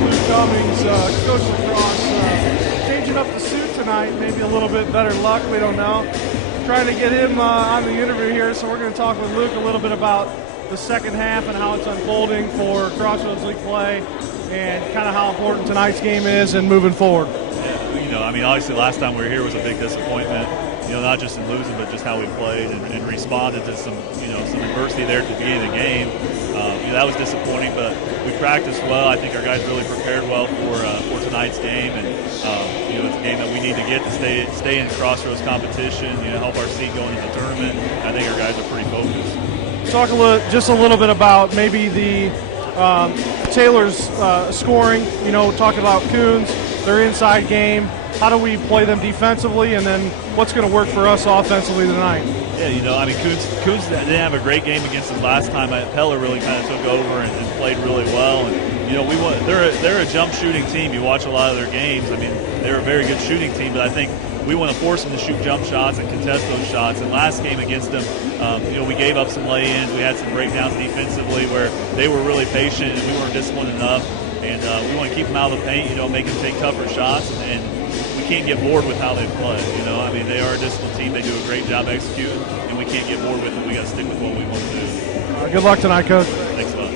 Luke Cummings, Coach Lacrosse, changing up the suit tonight, maybe a little bit better luck, we don't know. Trying to get him on the interview here, so we're going to talk with Luke a little bit about the second half and how it's unfolding for Crossroads League play and kind of how important tonight's game is and moving forward. Yeah, obviously last time we were here was a big disappointment, not just in losing, but just how we played and responded to some adversity there at the beginning of the game. That was disappointing, but we practiced well. I think our guys really prepared well for tonight's game, and it's a game that we need to get to stay in Crossroads competition, help our seed going into the tournament. I think our guys are pretty focused. Talk just a little bit about maybe the Taylor's scoring. Talking about Coons, their inside game. How do we play them defensively, and then what's going to work for us offensively tonight? Yeah, Coons didn't have a great game against us last time. Peller really kind of took over and played really well. And they're a jump shooting team. You watch a lot of their games. They're a very good shooting team, but I think we want to force them to shoot jump shots and contest those shots. And last game against them, we gave up some lay-ins. We had some breakdowns defensively where they were really patient and we weren't disciplined enough. And we want to keep them out of the paint, make them take tougher shots. And we can't get bored with how they play. They are a disciplined team. They do a great job executing, and we can't get bored with it. We got to stick with what we want to do. Good luck tonight, Coach. Thanks a lot.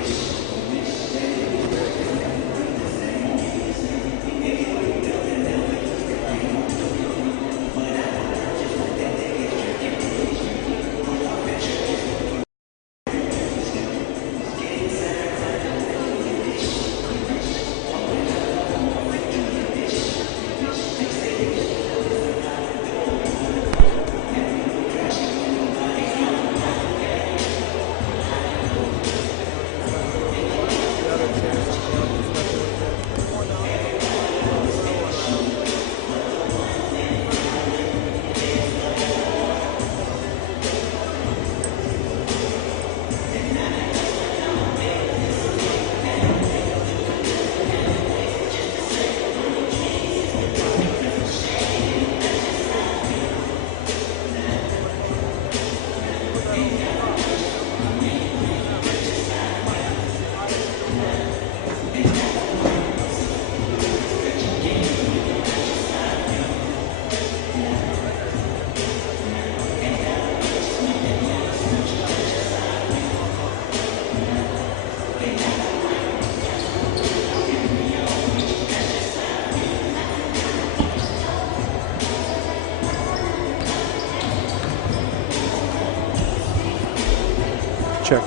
Check.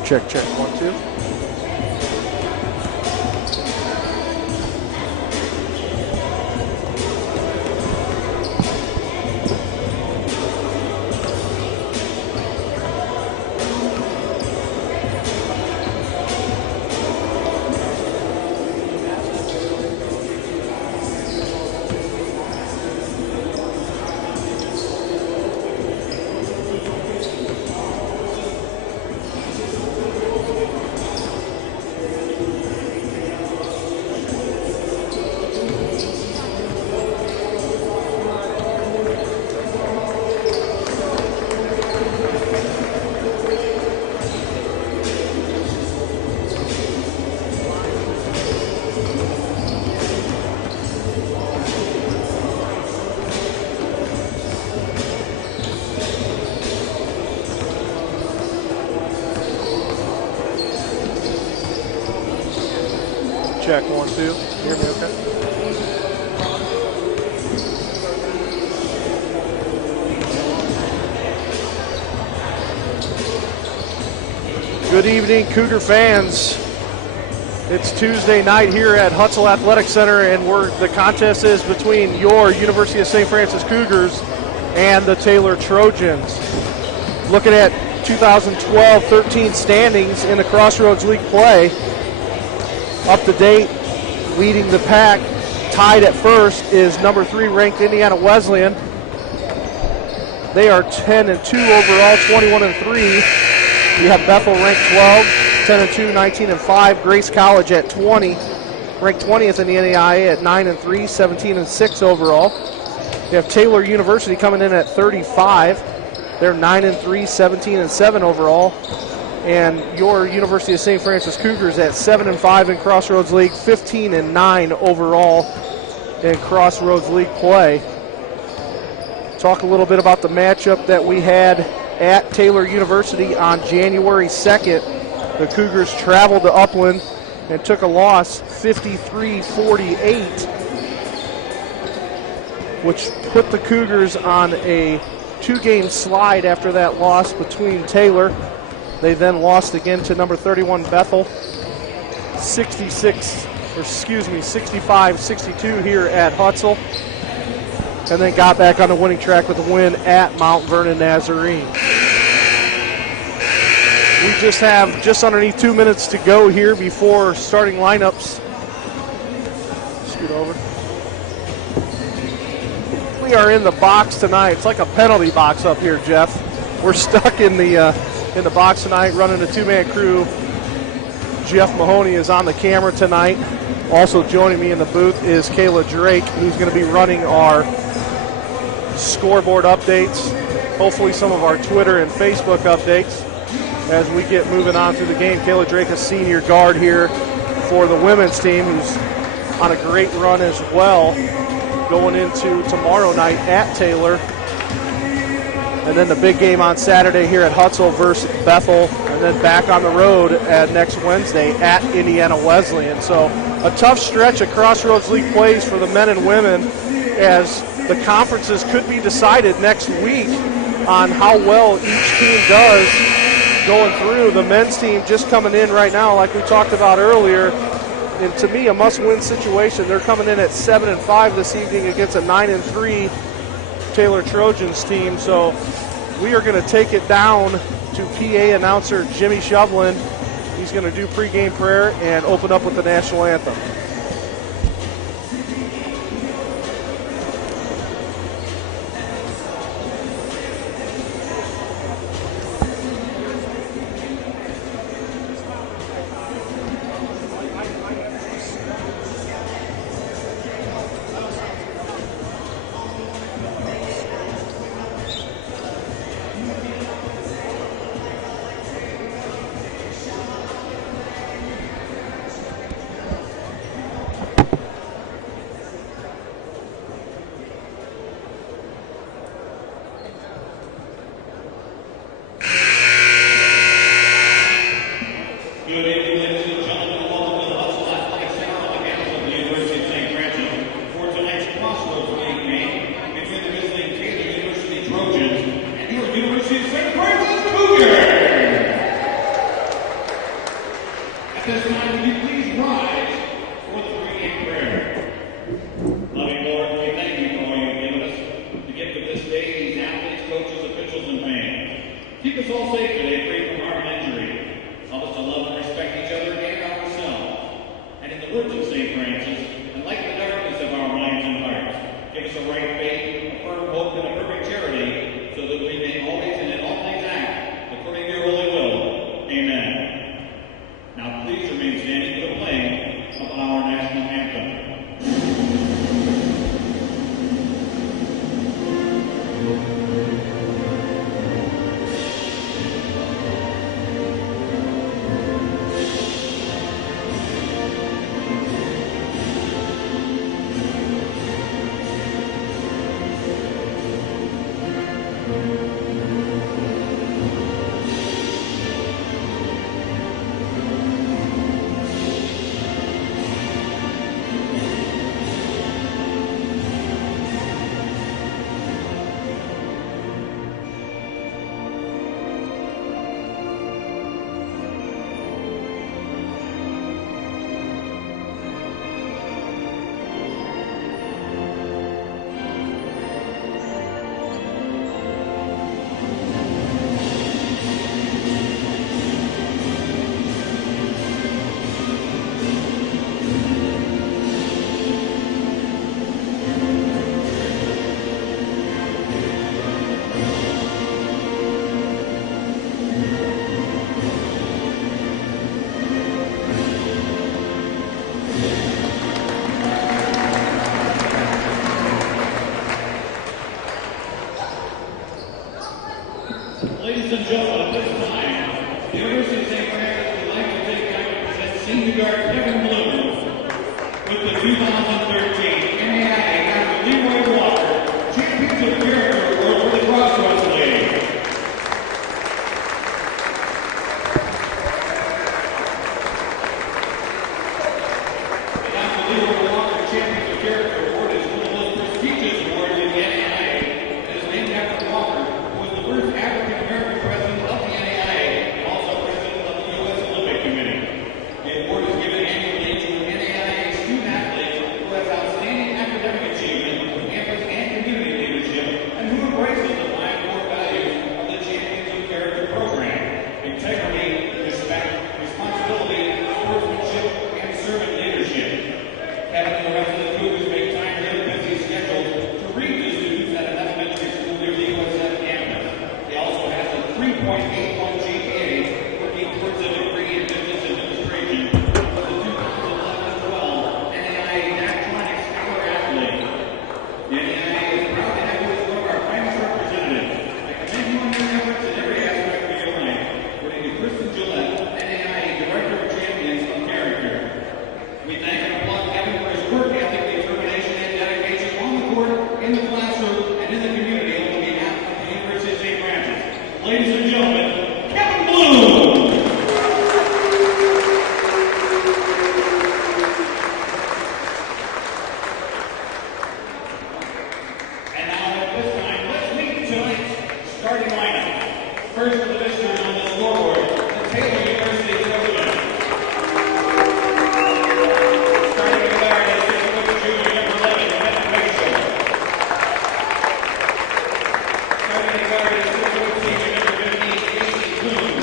1, 2. Check 1, 2. Hear me okay? Good evening, Cougar fans. It's Tuesday night here at Hutzel Athletic Center, and the contest is between your University of St. Francis Cougars and the Taylor Trojans. Looking at 2012-13 standings in the Crossroads League play. Up to date, leading the pack, tied at first, is number 3 ranked Indiana Wesleyan. They are 10-2 overall, 21-3. You have Bethel ranked 12, 10-2, 19-5. Grace College at 20, ranked 20th in the NAIA at 9-3, 17-6 overall. You have Taylor University coming in at 35. They're 9-3, 17-7 overall. and your University of St. Francis Cougars at 7-5 in Crossroads League, 15-9 overall in Crossroads League play. Talk a little bit about the matchup that we had at Taylor University on January 2nd. The Cougars traveled to Upland and took a loss 53-48, which put the Cougars on a 2-game slide after that loss between Taylor. They then lost again to number 31 Bethel, 65-62 here at Hutzel, and then got back on the winning track with a win at Mount Vernon Nazarene. We just have just underneath 2 minutes to go here before starting lineups. Scoot over. We are in the box tonight. It's like a penalty box up here, Jeff. We're stuck in the box tonight, running a two-man crew. Jeff Mahoney is on the camera tonight. Also joining me in the booth is Kayla Drake, who's going to be running our scoreboard updates, hopefully some of our Twitter and Facebook updates as we get moving on through the game. Kayla Drake, a senior guard here for the women's team, who's on a great run as well, going into tomorrow night at Taylor. And then the big game on Saturday here at Hutzel versus Bethel, and then back on the road at next Wednesday at Indiana Wesleyan. So a tough stretch of Crossroads League plays for the men and women, as the conferences could be decided next week on how well each team does going through. The men's team just coming in right now, like we talked about earlier, and to me a must-win situation. They're coming in at 7-5 this evening against a 9-3 Taylor Trojans team. So we are going to take it down to PA announcer Jimmy Shovlin. He's going to do pregame prayer and open up with the national anthem. with the 2013 NAIA Dr. Leroy Walker Champions of Character Award for the Crossroads League. The Dr. Leroy Walker Champions of Character Award is one of the most prestigious awards in the NAIA and is named after Walker, who was the first African American president of the NAIA and also president of the U.S. Olympic Committee. The award is given annually to an NAIA student athlete who has outstanding academic achievement, campus and community leadership, and who embraces the 5 core values of the Champions of Character program: integrity, respect, responsibility, sportsmanship, and servant leadership. Kevin and the rest of the Cougars make time in their busy schedules to read to students at an elementary school near the USF campus. He also has a 3.81 GPA, working towards a degree in business administration for the 2011-12 NAIA Daktronics Scholar Athlete. The NAIA is proud to have you as one of our finest representatives. I commend you on your efforts in every aspect of your life. According to Kristen Gillette, NAIA Director of Champions of Character. We thank and applaud Kevin for his work ethic, determination, and dedication on the court, in the classroom, and in the community on behalf of the University of St. Francis. Ladies and gentlemen, Kevin Bloom! And now at this time, let's meet tonight's starting lineup. First for the visitors on the scoreboard, the Taylor University Trojans. Starting at guard is 6-foot junior, number 11, Ben Rachel. Starting at guard is 6-foot senior, number 15, Casey Coon.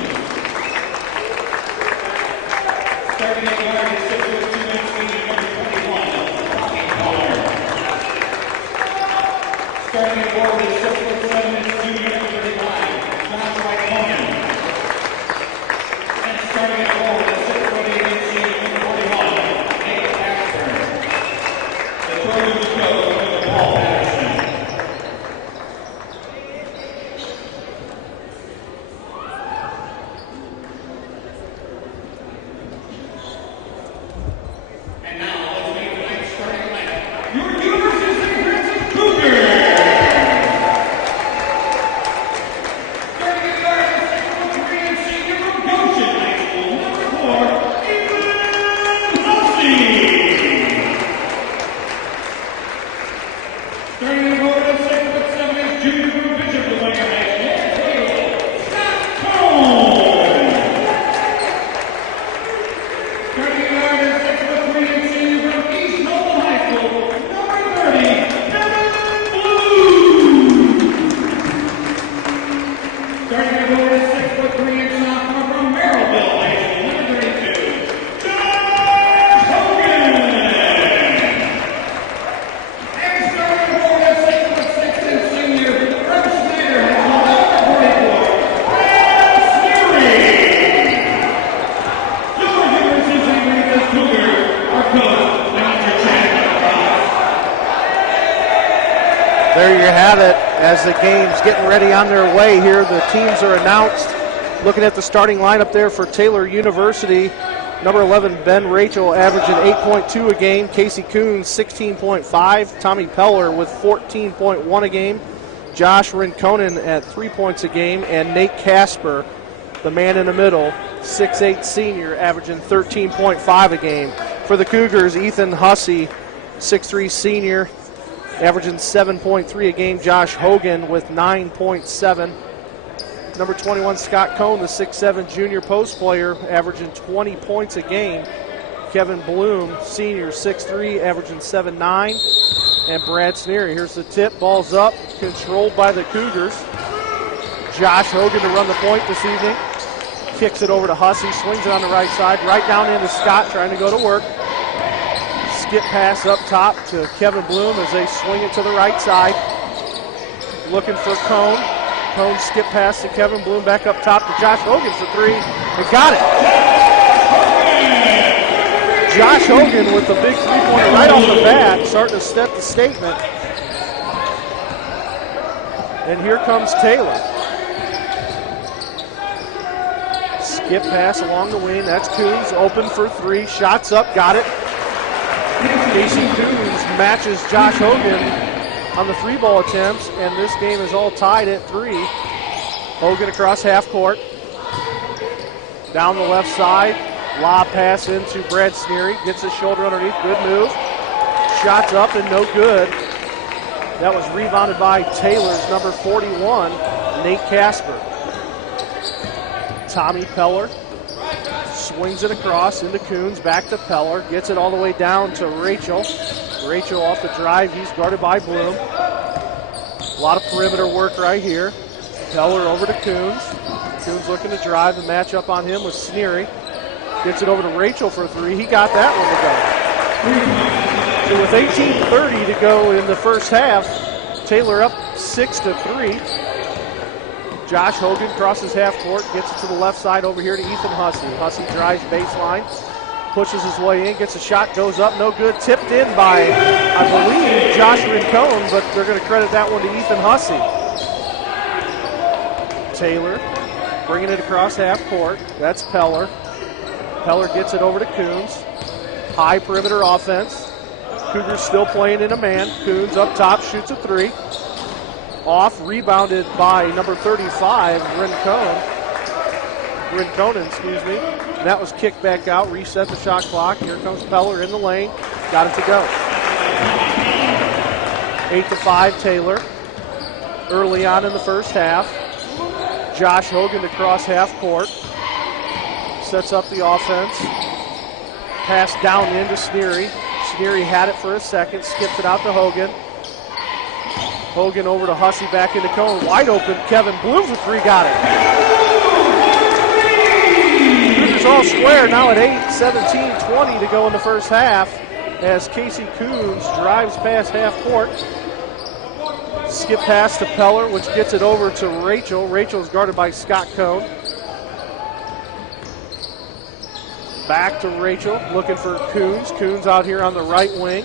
Starting at guard is 6-foot 2-inch senior, number 21, Tommy Pollard. Starting at forward is 6'7" junior, number 35, Joshua Conan. And starting at forward is 6'8" senior, number 41, Nate Casper. The Trojans coach with Paul Patterson. And now let's meet tonight's starting lineup. Your University of St. Francis Cougars. Starting at guard is 6'3" and senior from Goshen High School, number 4, Ethan Hussey. Starting at forward is 6'7" junior from Bishop Delaney High School, number 20, Scott Cone. Starting at guard is 6'3" and senior from East Nolan High School, number 30, Kevin Bloom. Starting at forward is 6'3" and sophomore from Merrillville High School, number 32, Josh Hogan. And starting at forward is 6'6" and senior from Snyder High School, number 44, Brad Sneary. Your University of St. Francis Cougars are coached by Mr. Chad Cross. There you have it. As the game's getting ready on their way here, the teams are announced. Looking at the starting lineup there for Taylor University, number 11, Ben Rachel, averaging 8.2 a game. Casey Coons, 16.5. Tommy Peller with 14.1 a game. Josh Rinconen at 3 points a game. And Nate Casper, the man in the middle, 6'8 senior, averaging 13.5 a game. For the Cougars, Ethan Hussey, 6'3 senior, averaging 7.3 a game. Josh Hogan with 9.7. Number 21, Scott Cohn, the 6'7 junior post player, averaging 20 points a game. Kevin Bloom, senior, 6'3, averaging 7.9. And Brad Sneary, here's the tip, ball's up, controlled by the Cougars. Josh Hogan to run the point this evening. Kicks it over to Hussey, swings it on the right side, right down into Scott, trying to go to work. Skip pass up top to Kevin Bloom as they swing it to the right side. Looking for Cone. Cone skip pass to Kevin Bloom, back up top to Josh Hogan for three. They got it. Josh Hogan with the big three-pointer right off the bat, starting to set the statement. And here comes Taylor. Skip pass along the wing. That's Coons open for three. Shots up, got it. Casey Coons matches Josh Hogan on the 3-ball attempts, and this game is all tied at 3. Hogan across half court. Down the left side. Lob pass into Brad Sneary. Gets his shoulder underneath. Good move. Shots up and no good. That was rebounded by Taylor's number 41, Nate Casper. Tommy Peller swings it across into Coons. Back to Peller. Gets it all the way down to Rachel. Rachel off the drive. He's guarded by Bloom. A lot of perimeter work right here. Peller over to Coons. Coons looking to drive. The matchup on him was Sneary. Gets it over to Rachel for 3. He got that one to go. So with 18:30 to go in the first half, Taylor up 6-3. Josh Hogan crosses half court, gets it to the left side over here to Ethan Hussey. Hussey drives baseline, pushes his way in, gets a shot, goes up, no good. Tipped in by, I believe, Josh Rincon, but they're going to credit that one to Ethan Hussey. Taylor bringing it across half court. That's Peller. Peller gets it over to Coons. High perimeter offense. Cougars still playing in a man. Coons up top, shoots a 3. Off, rebounded by number 35, Rinconen, excuse me. And that was kicked back out, reset the shot clock. Here comes Peller in the lane. Got it to go. 8-5 Taylor. Early on in the first half. Josh Hogan to cross half court. Sets up the offense. Pass down into Sneary. Sneary had it for a second, skipped it out to Hogan. Hogan over to Hussey, back into Cone. Wide open, Kevin Bloom for 3, got it. Cougars all square now at 8, 17-20 to go in the first half as Casey Coons drives past half court. Skip pass to Peller, which gets it over to Rachel. Rachel's guarded by Scott Cone. Back to Rachel, looking for Coons. Coons out here on the right wing.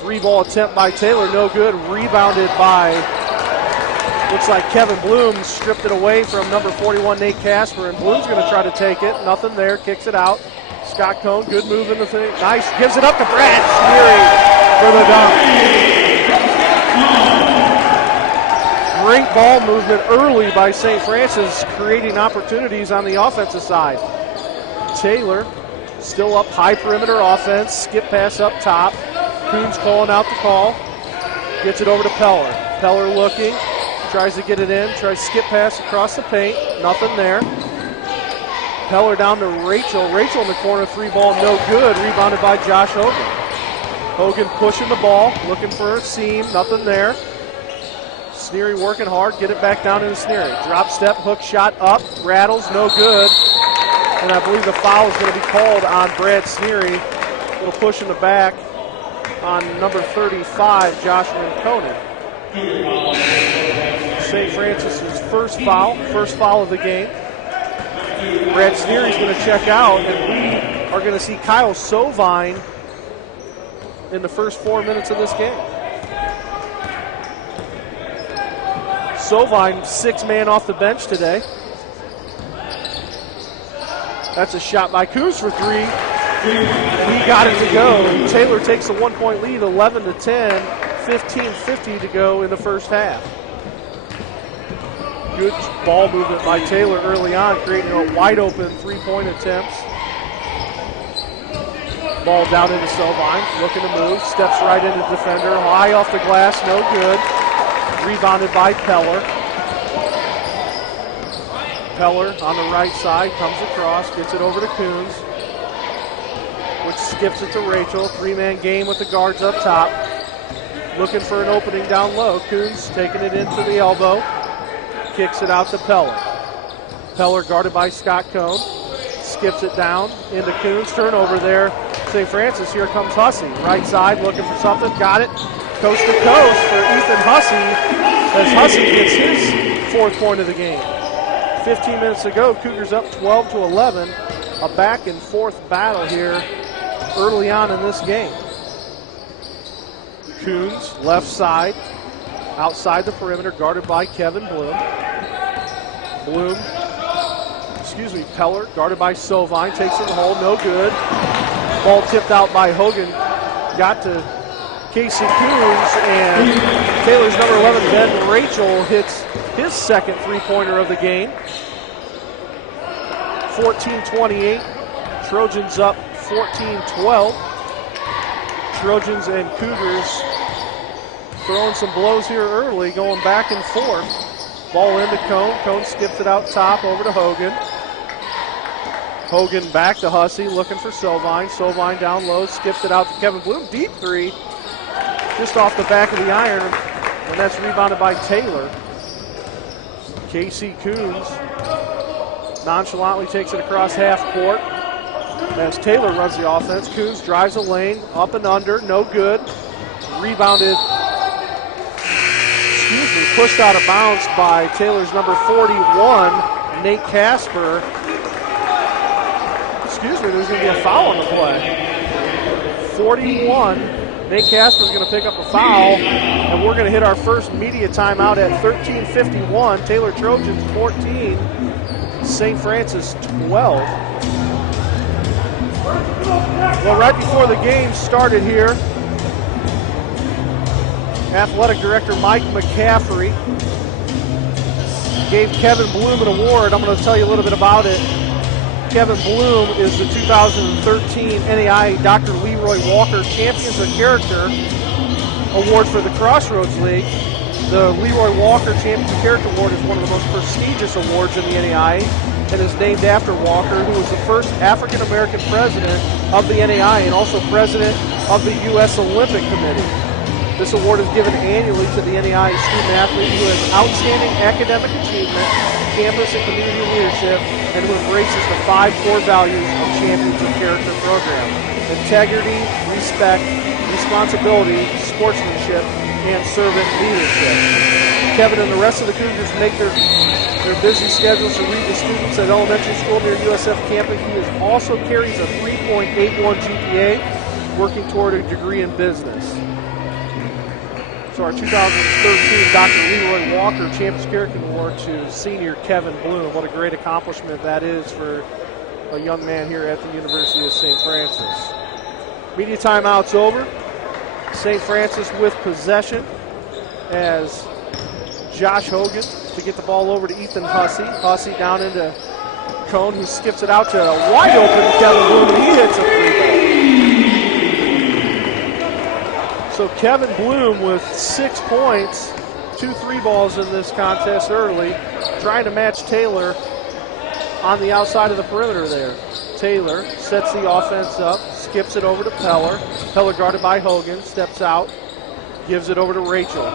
3-ball attempt by Taylor, no good. Rebounded by, looks like Kevin Bloom, stripped it away from number 41, Nate Casper, and Bloom's going to try to take it. Nothing there, kicks it out. Scott Cone, good move in the thing. Nice, gives it up to Brad Sneary for the dunk. Great ball movement early by St. Francis, creating opportunities on the offensive side. Taylor still up, high perimeter offense, skip pass up top. Coons calling out the call. Gets it over to Peller. Peller looking, tries to get it in, tries to skip pass across the paint. Nothing there. Peller down to Rachel. Rachel in the corner, 3-ball, no good. Rebounded by Josh Hogan. Hogan pushing the ball, looking for a seam. Nothing there. Sneary working hard, get it back down into Sneary. Drop step, hook shot up, rattles, no good. And I believe the foul is going to be called on Brad Sneary. Little push in the back on number 35, Josh Rinconen. St. Francis's first foul of the game. Brad Sneary's going to check out, and we are going to see Kyle Sovine in the first 4 minutes of this game. Sovine, 6-man off the bench today. That's a shot by Coos for 3. And he got it to go. Taylor takes a 1-point lead, 11-10, 15:50 to go in the first half. Good ball movement by Taylor early on, creating a wide open 3-point attempts. Ball down into Sovine, looking to move, steps right into the defender, high off the glass, no good. Rebounded by Peller. Peller on the right side, comes across, gets it over to Coons, which skips it to Rachel. 3-man game with the guards up top. Looking for an opening down low. Coons taking it into the elbow. Kicks it out to Peller. Peller guarded by Scott Cone. Skips it down into Coons. Turnover there. St. Francis, here comes Hussey. Right side looking for something. Got it. Coast to coast for Ethan Hussey as Hussey gets his 4th point of the game. 15 minutes to go. Cougars up 12-11. A back and forth battle here early on in this game. Coons, left side, outside the perimeter, guarded by Kevin Bloom. Peller, guarded by Sovine, takes it in the hole, no good. Ball tipped out by Hogan. Got to Casey Coons, and Taylor's number 11, Ben Rachel, hits his second three-pointer of the game. 14-28. Trojans up 14-12. Trojans and Cougars throwing some blows here early, going back and forth. Ball into Cone. Cone skips it out top over to Hogan. Hogan back to Hussey, looking for Sovine. Sovine down low, skips it out to Kevin Bloom. Deep three, just off the back of the iron, and that's rebounded by Taylor. Casey Coons nonchalantly takes it across half court as Taylor runs the offense. Coons drives a lane, up and under, no good. Rebounded, pushed out of bounds by Taylor's number 41, Nate Casper. There's going to be a foul on the play. 41, Nate Casper's going to pick up a foul, and we're going to hit our first media timeout at 13:51. Taylor Trojans 14, St. Francis 12. Well, right before the game started here, Athletic Director Mike McCaffrey gave Kevin Bloom an award. I'm going to tell you a little bit about it. Kevin Bloom is the 2013 NAI Dr. Leroy Walker Champions of Character Award for the Crossroads League. The Leroy Walker Champions of Character Award is one of the most prestigious awards in the NAI and is named after Walker, who was the first African-American president of the NAI and also president of the U.S. Olympic Committee. This award is given annually to the NAI student athlete who has outstanding academic achievement, campus and community leadership, and who embraces the 5 core values of Champions of Character program: integrity, respect, responsibility, sportsmanship, and servant leadership. Kevin and the rest of the Cougars make their busy schedules to read the students at elementary school near USF campus. He also carries a 3.81 GPA, working toward a degree in business. So our 2013 Dr. Leroy Walker Champions Character Award to senior Kevin Bloom. What a great accomplishment that is for a young man here at the University of St. Francis. Media timeout's over. St. Francis with possession as Josh Hogan to get the ball over to Ethan Hussey. Hussey down into Cone, who skips it out to a wide open Kevin Bloom, and he hits a three-ball. So Kevin Bloom with 6 points, 2 3-balls in this contest early, trying to match Taylor on the outside of the perimeter there. Taylor sets the offense up, skips it over to Peller. Peller guarded by Hogan, steps out, gives it over to Rachel.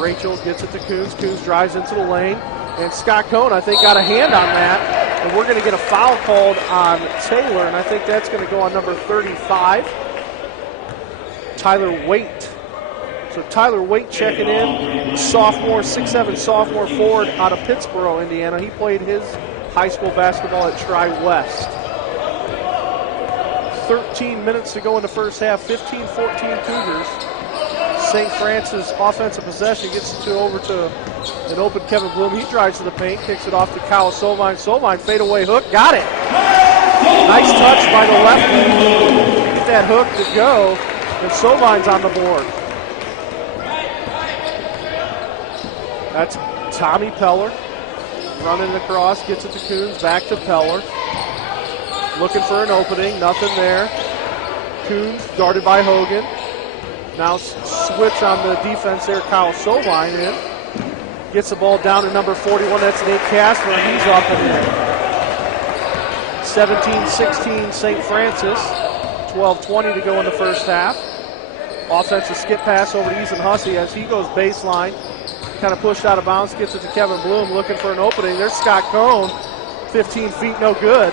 Rachel gets it to Coons. Coons drives into the lane, and Scott Cone, I think, got a hand on that, and we're going to get a foul called on Taylor, and I think that's going to go on number 35. Tyler Waite. So Tyler Waite checking in, sophomore, 6'7" sophomore forward out of Pittsboro, Indiana. He played his high school basketball at Tri-West. 13 minutes to go in the first half, 15-14 Cougars. St. Francis offensive possession gets it over to an open Kevin Bloom. He drives to the paint, kicks it off to Kyle Sovine. Sovine fadeaway hook, got it. Nice touch by the lefty. Get that hook to go. And Sovine's on the board. That's Tommy Peller running across, gets it to Coons, back to Peller. Looking for an opening, nothing there. Coons guarded by Hogan. Now switch on the defense there, Kyle Sovine in. Gets the ball down to number 41, that's Nate Casper, and he's up and in. 17-16 St. Francis, 12:20 to go in the first half. Offensive skip pass over to Ethan Hussey as he goes baseline. Kind of pushed out of bounds, gets it to Kevin Bloom looking for an opening. There's Scott Cone, 15 feet, no good.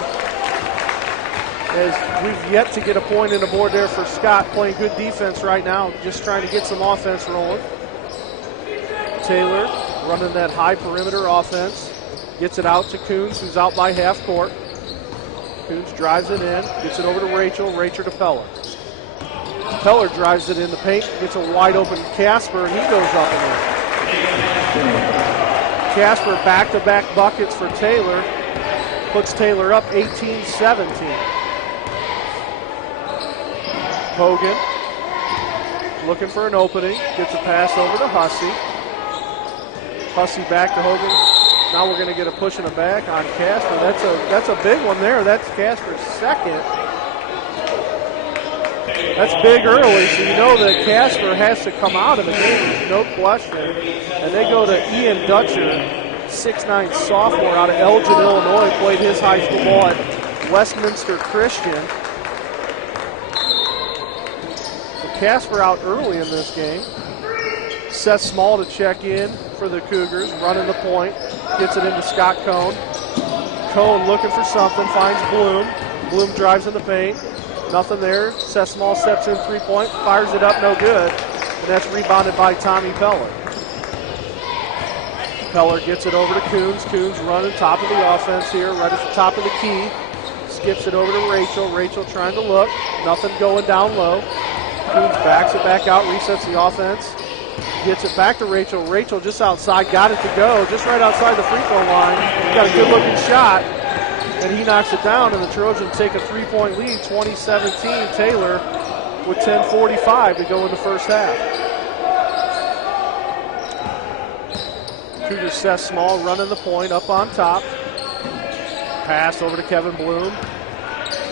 As we've yet to get a point in the board there for Scott, playing good defense right now, just trying to get some offense rolling. Taylor running that high perimeter offense, gets it out to Coons, who's out by half court. Coons drives it in, gets it over to Rachel, Rachel to Peller. Peller drives it in the paint, gets a wide open Casper, and he goes up and in. Casper back-to-back buckets for Taylor, puts Taylor up 18-17. Hogan looking for an opening. Gets a pass over to Hussey. Hussey back to Hogan. Now we're going to get a push in the back on Casper. That's a big one there. That's Casper's second. That's big early, so you know that Casper has to come out of the game, no question. And they go to Ian Dutcher, 6'9" sophomore out of Elgin, Illinois. Played his high school ball at Westminster Christian. So Casper out early in this game. Seth Small to check in for the Cougars, running the point. Gets it into Scott Cone. Cone looking for something, finds Bloom. Bloom drives in the paint. Nothing there. Seth Small steps in 3-point, fires it up, no good. And that's rebounded by Tommy Peller. Peller gets it over to Coons. Coons running top of the offense here, right at the top of the key. Skips it over to Rachel. Rachel trying to look. Nothing going down low. Coons backs it back out, resets the offense. Gets it back to Rachel. Rachel just outside, got it to go, just right outside the free throw line. Got a good looking shot, and he knocks it down, and the Trojans take a 3-point lead, 20-17. Taylor with 10:45 to go in the first half. Cougars Seth Small running the point up on top. Pass over to Kevin Bloom.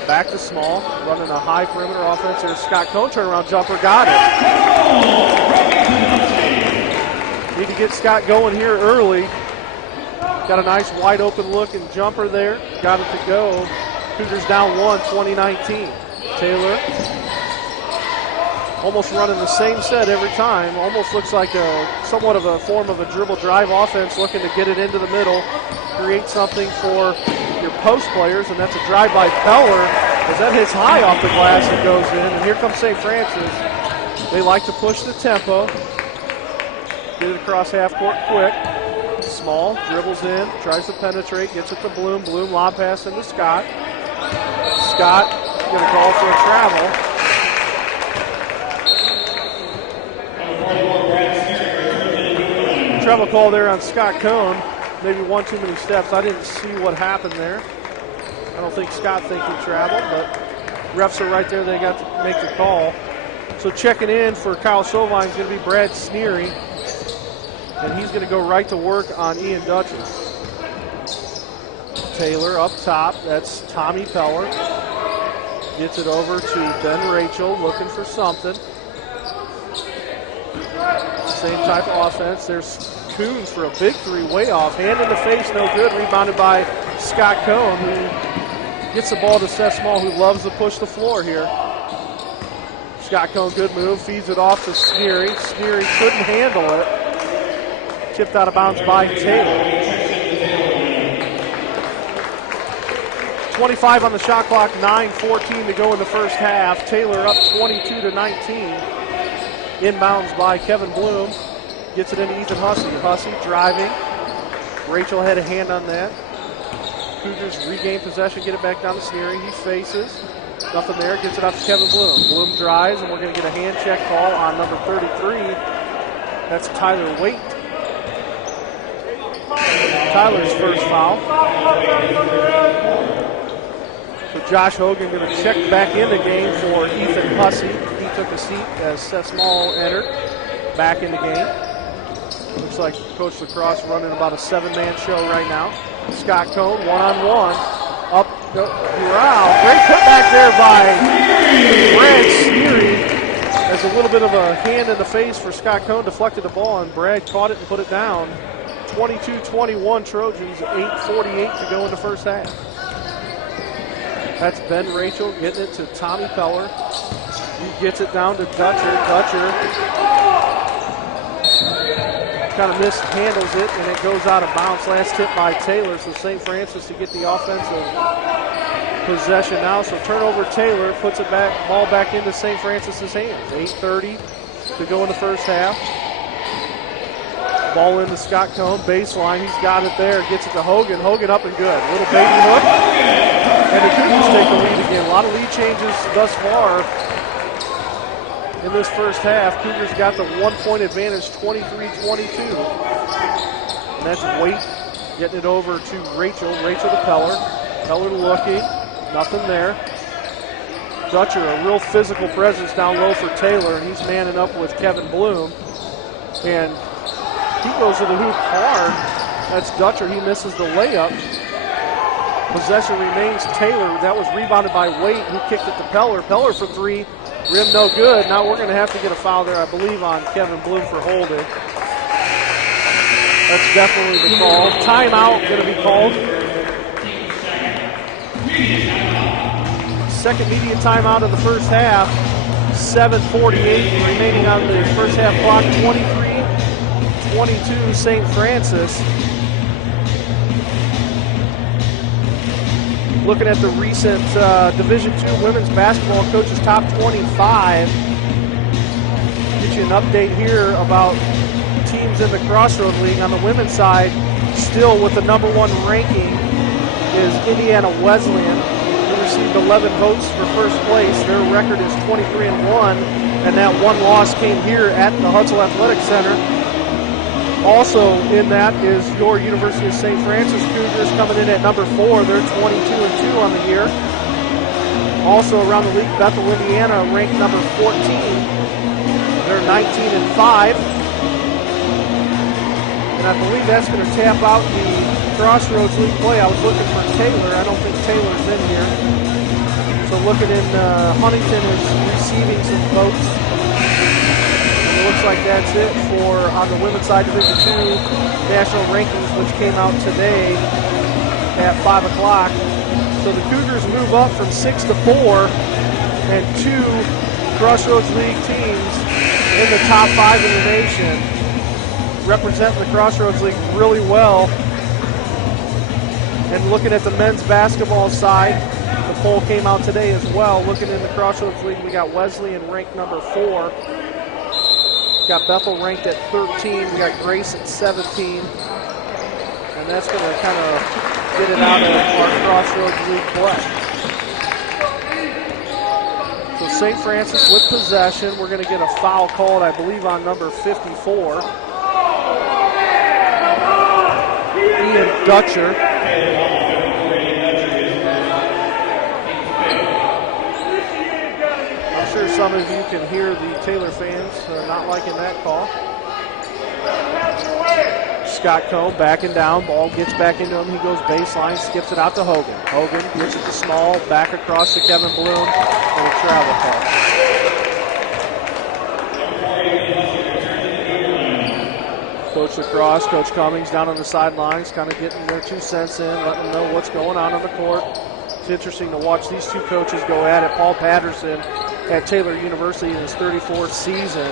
Back to Small, running a high perimeter offense. There's Scott Cone, turnaround jumper, got it. Need to get Scott going here early. Got a nice wide open looking jumper there. Got it to go. Cougars down 1, 20-19. Taylor almost running the same set every time. Almost looks like somewhat of a form of a dribble drive offense, looking to get it into the middle, create something for your post players, and that's a drive by Peller as that hits high off the glass and goes in. And here comes St. Francis. They like to push the tempo. Get it across half court quick. Small dribbles in, tries to penetrate, gets it to Bloom. Bloom lob pass into Scott. Scott going to call for a travel. Travel call there on Scott Cone. Maybe one too many steps. I didn't see what happened there. I don't think Scott think he traveled, but refs are right there. They got to make the call. So checking in for Kyle Chauvin is going to be Brad Sneary, and he's going to go right to work on Ian Dutcher. Taylor up top. That's Tommy Peller. Gets it over to Ben Rachel, looking for something. Same type of offense. There's Coons for a big three, way off. Hand in the face, no good. Rebounded by Scott Cone, who gets the ball to Seth Small, who loves to push the floor here. Scott Cone, good move. Feeds it off to Sneary. Sneary couldn't handle it. Tipped out of bounds by Taylor. 25 on the shot clock, 9:14 to go in the first half. Taylor up 22-19. Inbounds by Kevin Bloom. Gets it into Ethan Hussey. Hussey driving. Rachel had a hand on that. Cougars regain possession, get it back down to Sneary. He faces. Nothing there. Gets it out to Kevin Bloom. Bloom drives, and we're going to get a hand check call on number 33. That's Tyler Waite. Tyler's first foul. So Josh Hogan going to check back in the game for Ethan Hussey. He took a seat as Seth Small entered back in the game. Looks like Coach Lacrosse running about a 7-man show right now. Scott Cone, one-on-one. Up, wow, great putback there by Brad Sneary. There's a little bit of a hand in the face for Scott Cone, deflected the ball, and Brad caught it and put it down. 22-21 Trojans, 8:48 to go in the first half. That's Ben Rachel getting it to Tommy Peller. He gets it down to Dutcher. Dutcher kind of mishandles it, and it goes out of bounds. Last tip by Taylor, so St. Francis to get the offensive possession now. So turnover, Taylor puts it back, ball back into St. Francis's hands. 8:30 to go in the first half. Ball into Scott Cone, baseline. He's got it there. Gets it to Hogan. Hogan up and good. Little baby hook. And the Cougars take the lead again. A lot of lead changes thus far in this first half. Cougars got the 1-point advantage, 23-22. And that's Waite getting it over to Rachel. Rachel to Peller. Peller looking. Nothing there. Dutcher, a real physical presence down low for Taylor, and he's manning up with Kevin Bloom. And he goes to the hoop hard. That's Dutcher. He misses the layup. Possession remains Taylor. That was rebounded by Waite, who kicked it to Peller. Peller for three. Rim no good. Now we're going to have to get a foul there, I believe, on Kevin Bloom for holding. That's definitely the call. Timeout going to be called. Second media timeout of the first half. 7:48 remaining on the first half clock. 23-22 St. Francis. Looking at the recent Division II women's basketball coaches top 25. Get you an update here about teams in the Crossroad League. On the women's side, still with the number one ranking is Indiana Wesleyan, who received 11 votes for first place. Their record is 23-1, and that one loss came here at the Hutzel Athletic Center. Also in that is your University of St. Francis Cougars coming in at number 4. They're 22-2 on the year. Also around the league, Bethel, Indiana, ranked number 14. They're 19-5. And I believe that's going to tap out the Crossroads League play. I was looking for Taylor. I don't think Taylor's in here. So looking in, Huntington is receiving some votes. It looks like that's it for on the women's side Division II national rankings, which came out today at 5 o'clock. So the Cougars move up from 6 to 4, and 2 Crossroads League teams in the top 5 in the nation, representing the Crossroads League really well. And looking at the men's basketball side, the poll came out today as well. Looking in the Crossroads League, we got Wesleyan ranked number 4. Got Bethel ranked at 13. We got Grace at 17. And that's going to kind of get it out of our Crossroads League play. So St. Francis with possession. We're going to get a foul called, I believe, on number 54. Ian Dutcher. Some of you can hear the Taylor fans not liking that call. Scott Cohn backing down. Ball gets back into him. He goes baseline, skips it out to Hogan. Hogan gets it to Small, back across to Kevin Bloom, and a travel call. Coach lacrosse, Coach Cummings down on the sidelines, kind of getting their 2 cents in, letting them know what's going on the court. It's interesting to watch these two coaches go at it. Paul Patterson at Taylor University in his 34th season.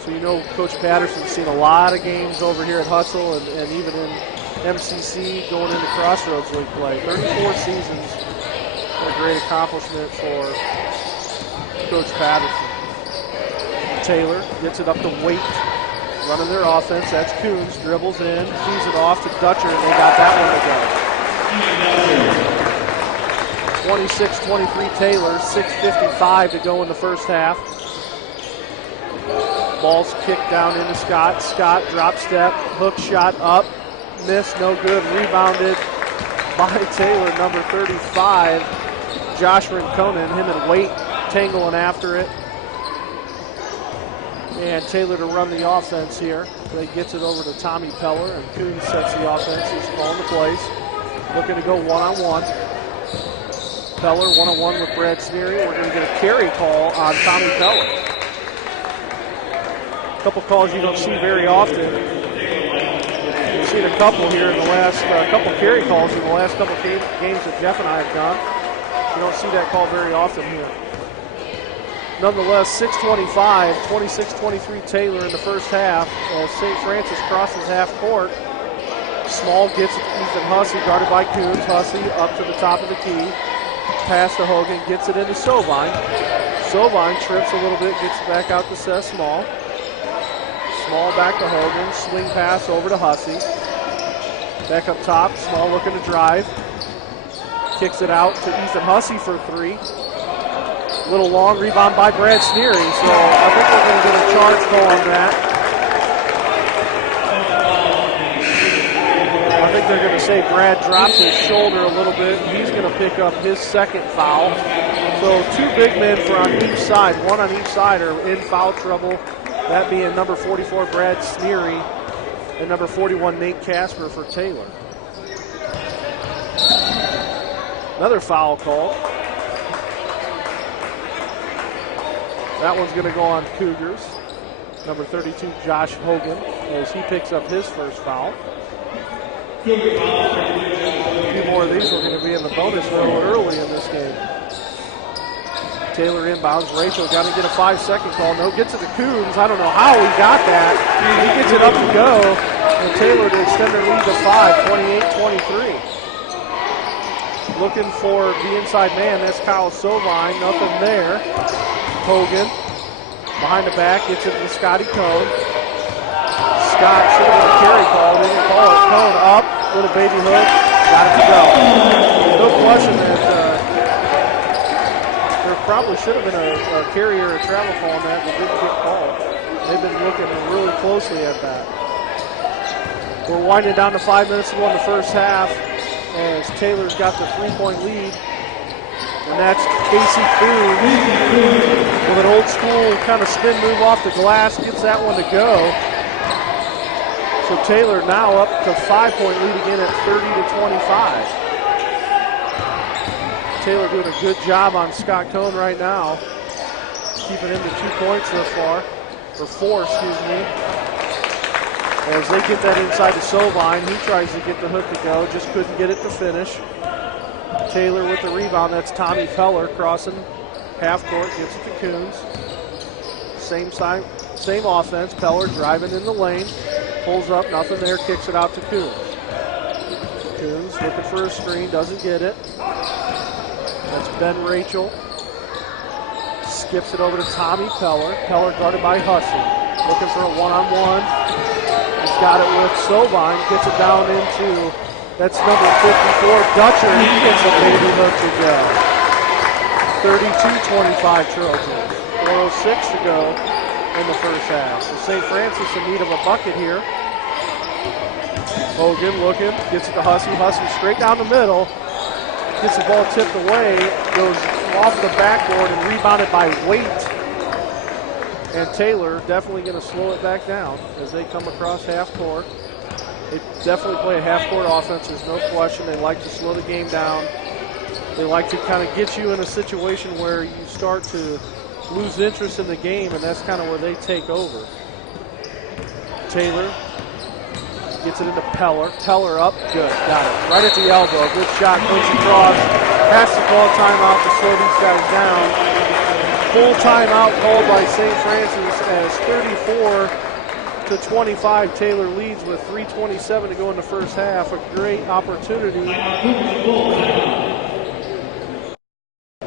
So you know Coach Patterson's seen a lot of games over here at Hutzel and even in MCC going into Crossroads League play. 34 seasons. What a great accomplishment for Coach Patterson. Taylor gets it up to Waite, running their offense. That's Coons, dribbles in, feeds it off to Dutcher, and they got that one to go. 26-23 Taylor, 6:55 to go in the first half. Ball's kicked down into Scott. Scott drop step, hook shot up, miss, no good, rebounded by Taylor, number 35, Josh Rinconen. Him and Waite tangling after it. And Taylor to run the offense here. They gets it over to Tommy Peller, and Coons sets the offense. He's calling the plays. Looking to go one-on-one. Peller one-on-one with Brad Sneary. We're going to get a carry call on Tommy Peller. A couple calls you don't see very often. We've seen a couple here in the last couple carry calls in the last couple games that Jeff and I have done. You don't see that call very often here. Nonetheless, 6:25, 26-23 Taylor in the first half as St. Francis crosses half court. Small gets it to Ethan Hussey, guarded by Coons. Hussey up to the top of the key. Pass to Hogan, gets it into Sovine. Sovine trips a little bit, gets it back out to Seth Small. Small back to Hogan, swing pass over to Hussey. Back up top, Small looking to drive. Kicks it out to Ethan Hussey for 3. Little long rebound by Brad Sneary, so I think we're going to get a charge call on that. I think they're going to say Brad dropped his shoulder a little bit. He's going to pick up his second foul. So 2 big men for on each side, 1 on each side are in foul trouble. That being number 44, Brad Sneary, and number 41, Nate Casper for Taylor. Another foul call. That one's going to go on Cougars. Number 32, Josh Hogan, as he picks up his first foul. A few more of these are going to be in the bonus row early in this game. Taylor inbounds. Rachel got to get a 5-second call. No, gets it to Coons. I don't know how he got that. He gets it up and go. And Taylor to extend their lead to 5, 28-23. Looking for the inside man. That's Kyle Sovine. Nothing there. Hogan behind the back. Gets it to Scotty Cone. Scott should have been a carry call. They didn't call it. Cone up. Little baby hook. Got it to go. No question that there probably should have been a carry or a travel call on that, but didn't get called. They've been looking really closely at that. We're winding down to 5 minutes to go in the first half as Taylor's got the 3-point lead. And that's Casey Coon with an old school kind of spin move off the glass, gets that one to go. So Taylor now up to 5-point lead again at 30-25. Taylor doing a good job on Scott Cone right now. Keeping him to 2 points thus far, or 4, excuse me. As they get that inside to Sovine, he tries to get the hook to go, just couldn't get it to finish. Taylor with the rebound, that's Tommy Peller crossing half court, gets it to Coons. Same offense, Peller driving in the lane. Pulls up, nothing there, kicks it out to Coons. Coons looking for a screen, doesn't get it. That's Ben Rachel. Skips it over to Tommy Peller. Peller guarded by Hussey. Looking for a one-on-one. He's got it with Sovine. Gets it down into, that's number 54, Dutcher. He gets a baby hook to go. 32-25 Trojans. 4:06 to go in the first half. So St. Francis in need of a bucket here. Hogan looking, gets it to Hussey. Hussey straight down the middle. Gets the ball tipped away, goes off the backboard and rebounded by Waite. And Taylor definitely going to slow it back down as they come across half court. They definitely play a half court offense, there's no question. They like to slow the game down. They like to kind of get you in a situation where you start to lose interest in the game, and that's kind of where they take over. Taylor gets it into Peller. Peller up, good, got it. Right at the elbow, good shot, goes across. Pass the ball, timeout to slow these guys down. Full timeout called by St. Francis as 34-25. Taylor leads with 3:27 to go in the first half. A great opportunity.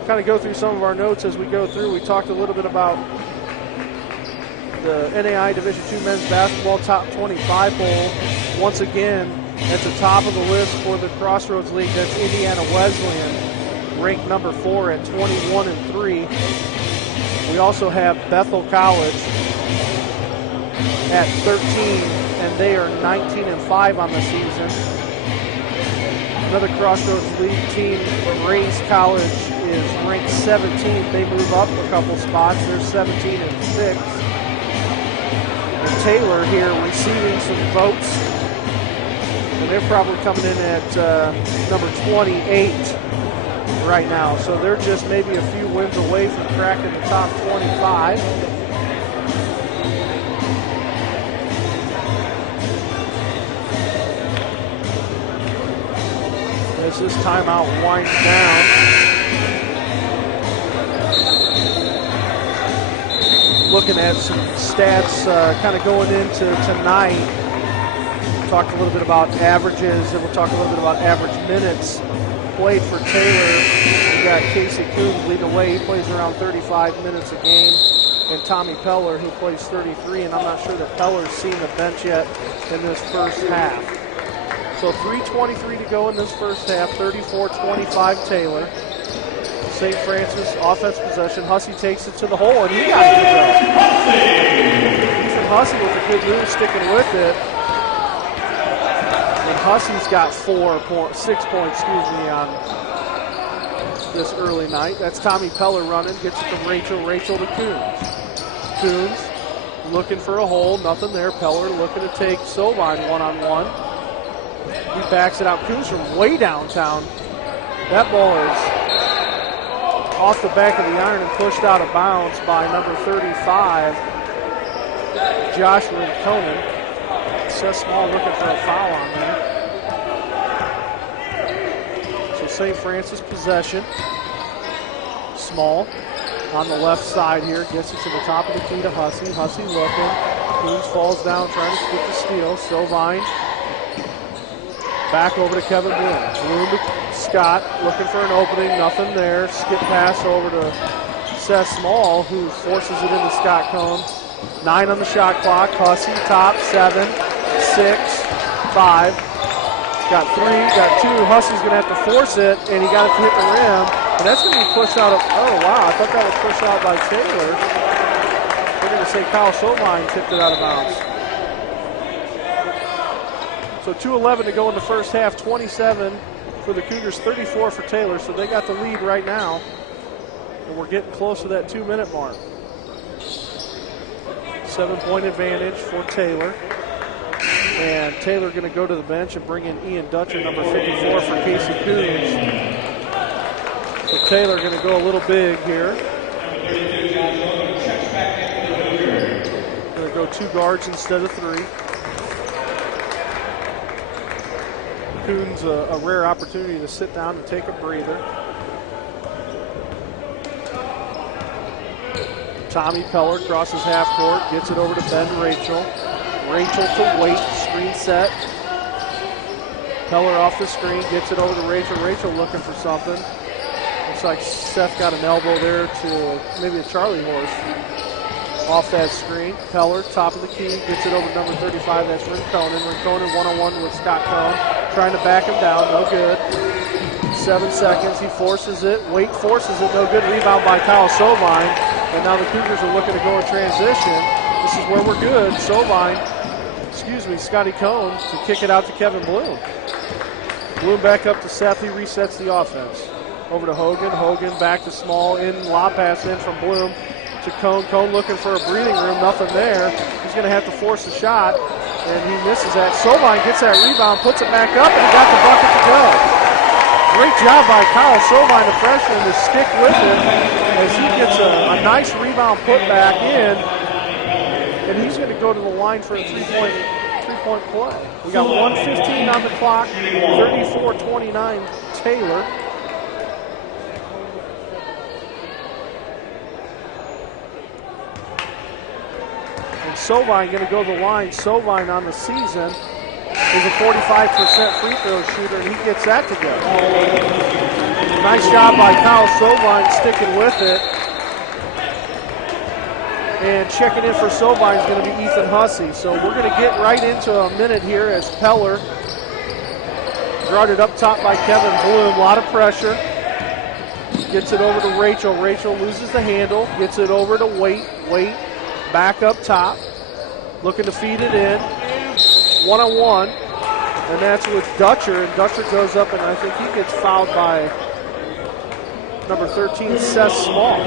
Kind of go through some of our notes as we go through. We talked a little bit about the NAI Division II men's basketball top 25 poll. Once again, at the top of the list for the Crossroads League, that's Indiana Wesleyan, ranked number 4 at 21-3. We also have Bethel College at 13, and they are 19-5 on the season. Another Crossroads League team, Rays College, is ranked 17th. They move up a couple spots. They're 17-6. And Taylor here receiving some votes. And they're probably coming in at number 28 right now. So they're just maybe a few wins away from cracking the top 25. As this timeout winds down. Looking at some stats kind of going into tonight. Talked a little bit about averages, and we'll talk a little bit about average minutes played for Taylor. We got Casey Coons leading the way. He plays around 35 minutes a game. And Tommy Peller, who plays 33, and I'm not sure that Peller's seen the bench yet in this first half. So 3:23 to go in this first half, 34-25 Taylor. St. Francis offense possession. Hussey takes it to the hole, and he got it to go. Ethan Hussey with a good move, sticking with it. And Hussey's got 6 points, on this early night. That's Tommy Peller running, gets it to Rachel. Rachel to Coons. Coons looking for a hole, nothing there. Peller looking to take Sovine one-on-one. He backs it out. Coons from way downtown. That ball is off the back of the iron and pushed out of bounds by number 35, Joshua Conan. Seth Small looking for a foul on there. So St. Francis possession. Small on the left side here, gets it to the top of the key to Hussey. Hussey looking. Coons falls down trying to get the steal. Sovine back over to Kevin Bloom. Bloom to Scott looking for an opening, nothing there. Skip pass over to Seth Small, who forces it into Scott Cone. 9 on the shot clock. Hussey top, 7, 6, 5. Got 3, got 2. Hussey's going to have to force it, and he got it to hit the rim. And that's going to be pushed out of, oh wow, I thought that was pushed out by Taylor. We're going to say Kyle Sovine tipped it out of bounds. So 2:11 to go in the first half, 27 for the Cougars, 34 for Taylor. So they got the lead right now. And we're getting close to that 2-minute mark. 7-point advantage for Taylor. And Taylor going to go to the bench and bring in Ian Dutcher, number 54 for Casey Coons. So Taylor going to go a little big here. Going to go 2 guards instead of 3. Coons a rare opportunity to sit down and take a breather. Tommy Peller crosses half court, gets it over to Ben Rachel. Rachel to Waite, screen set. Peller off the screen, gets it over to Rachel. Rachel looking for something. Looks like Seth got an elbow there to maybe a Charlie horse off that screen. Peller, top of the key, gets it over to number 35. That's Rinconen. Rinconen one-on-one with Scott Cone. Trying to back him down, no good. 7 seconds, he forces it. Waite forces it, no good. Rebound by Kyle Sovine. And now the Cougars are looking to go in transition. This is where we're good. Sovine, Scotty Cone to kick it out to Kevin Bloom. Bloom back up to Seth, he resets the offense. Over to Hogan, Hogan back to Small, in lob pass in from Bloom to Cone. Cone looking for a breathing room, nothing there. He's going to have to force a shot, and he misses that. Sovine gets that rebound, puts it back up, and he got the bucket to go. Great job by Kyle Sovine, the freshman, to stick with it as he gets a nice rebound put back in, and he's going to go to the line for a three-point play. We got 1:15 on the clock, 34-29 Taylor. And Sovine going to go to the line. Sovine on the season is a 45% free throw shooter, and he gets that to go. Nice job by Kyle Sovine sticking with it. And checking in for Sovine is going to be Ethan Hussey. So we're going to get right into a minute here as Peller guarded up top by Kevin Bloom. A lot of pressure. Gets it over to Rachel. Rachel loses the handle. Gets it over to Waite. Waite back up top. Looking to feed it in. One-on-one. And that's with Dutcher. And Dutcher goes up, and I think he gets fouled by number 13, Seth Small.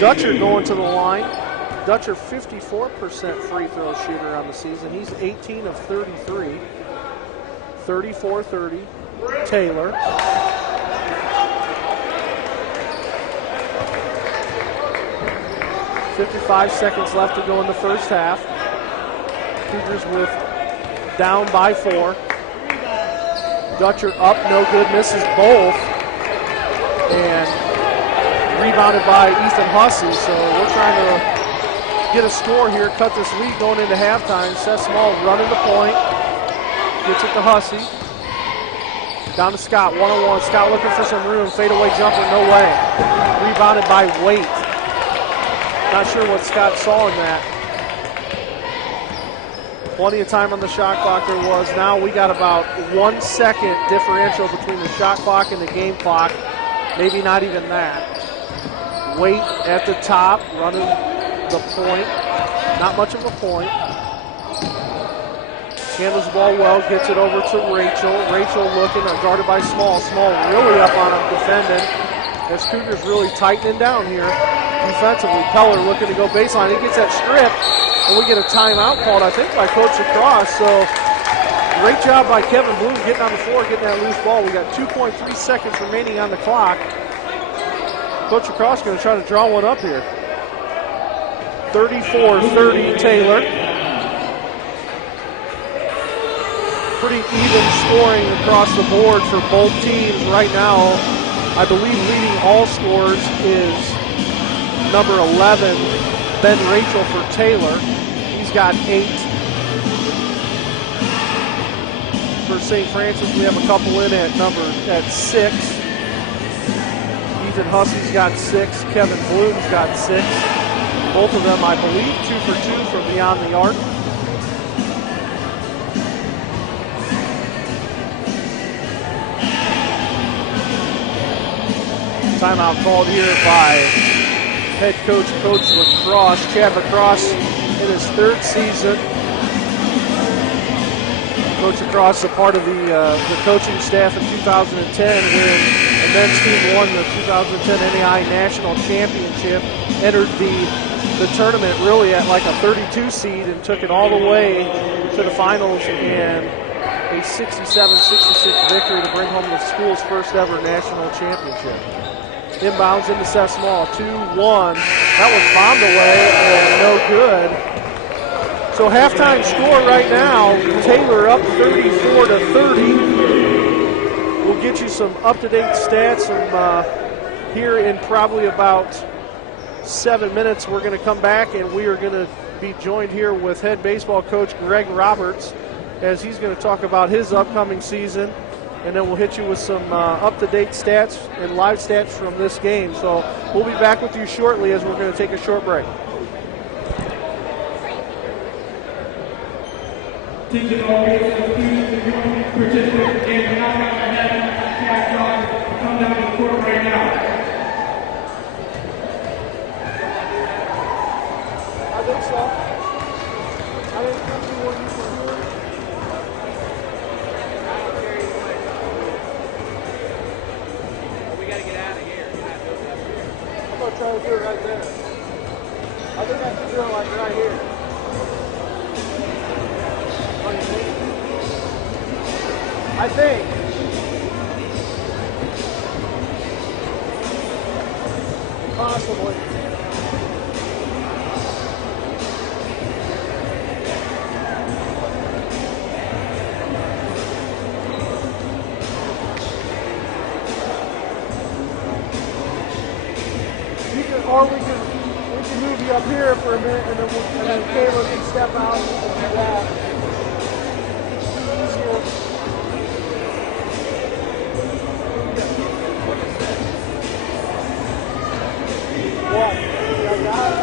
Dutcher going to the line. Dutcher 54% free throw shooter on the season. He's 18 of 33. 34-30. Taylor. .55 seconds left to go in the first half. Cougars with down by 4. Dutcher up, no good, misses both. And rebounded by Ethan Hussey. So we're trying to get a score here, cut this lead going into halftime. Seth Small running the point. Gets it to Hussey. Down to Scott, one-on-one. Scott looking for some room. Fadeaway jumper, no way. Rebounded by Waite. Not sure what Scott saw in that. Plenty of time on the shot clock there was. Now we got about 1 second differential between the shot clock and the game clock. Maybe not even that. Waite at the top, running the point. Not much of a point. Handles the ball well, gets it over to Rachel. Rachel looking, guarded by Small. Small really up on him defending. As Cougars really tightening down here defensively. Peller looking to go baseline. He gets that strip, and we get a timeout called, I think, by Coach Lacrosse. So great job by Kevin Bloom getting on the floor, getting that loose ball. We got 2.3 seconds remaining on the clock. Coach Lacrosse going to try to draw one up here. 34-30 Taylor. Pretty even scoring across the board for both teams right now. I believe leading all scores is number 11, Ben Rachel for Taylor. He's got 8. For St. Francis, we have a couple in at 6. Ethan Hussey's got 6. Kevin Bloom's got 6. Both of them, I believe, 2 for 2 from beyond the arc. Timeout called here by head coach, Coach Lacrosse. Chad Lacrosse in his 3rd season. Coach Lacrosse, a part of the coaching staff in 2010 when the men's team won the 2010 NAI National Championship. Entered the tournament really at like a 32 seed and took it all the way to the finals and a 67-66 victory to bring home the school's first ever national championship. Inbounds into Seth Small, 2-1. That one's bombed away and no good. So halftime score right now, Taylor up 34-30. We'll get you some up-to-date stats here in probably about 7 minutes. We're going to come back and we are going to be joined here with head baseball coach Greg Roberts as he's going to talk about his upcoming season. And then we'll hit you with some up-to-date stats and live stats from this game. So we'll be back with you shortly as we're going to take a short break. Attention all grades and students and young participants in the knockout and tag jobs, come down to the court right now. I think so. I didn't think you were using it. We got to get out of here. I'm going to try to do it right there. I think I can do it like right here. I think. Possibly. Or we can move you up here for a minute, and then Caleb can step out and do that. Easier. What? I got it.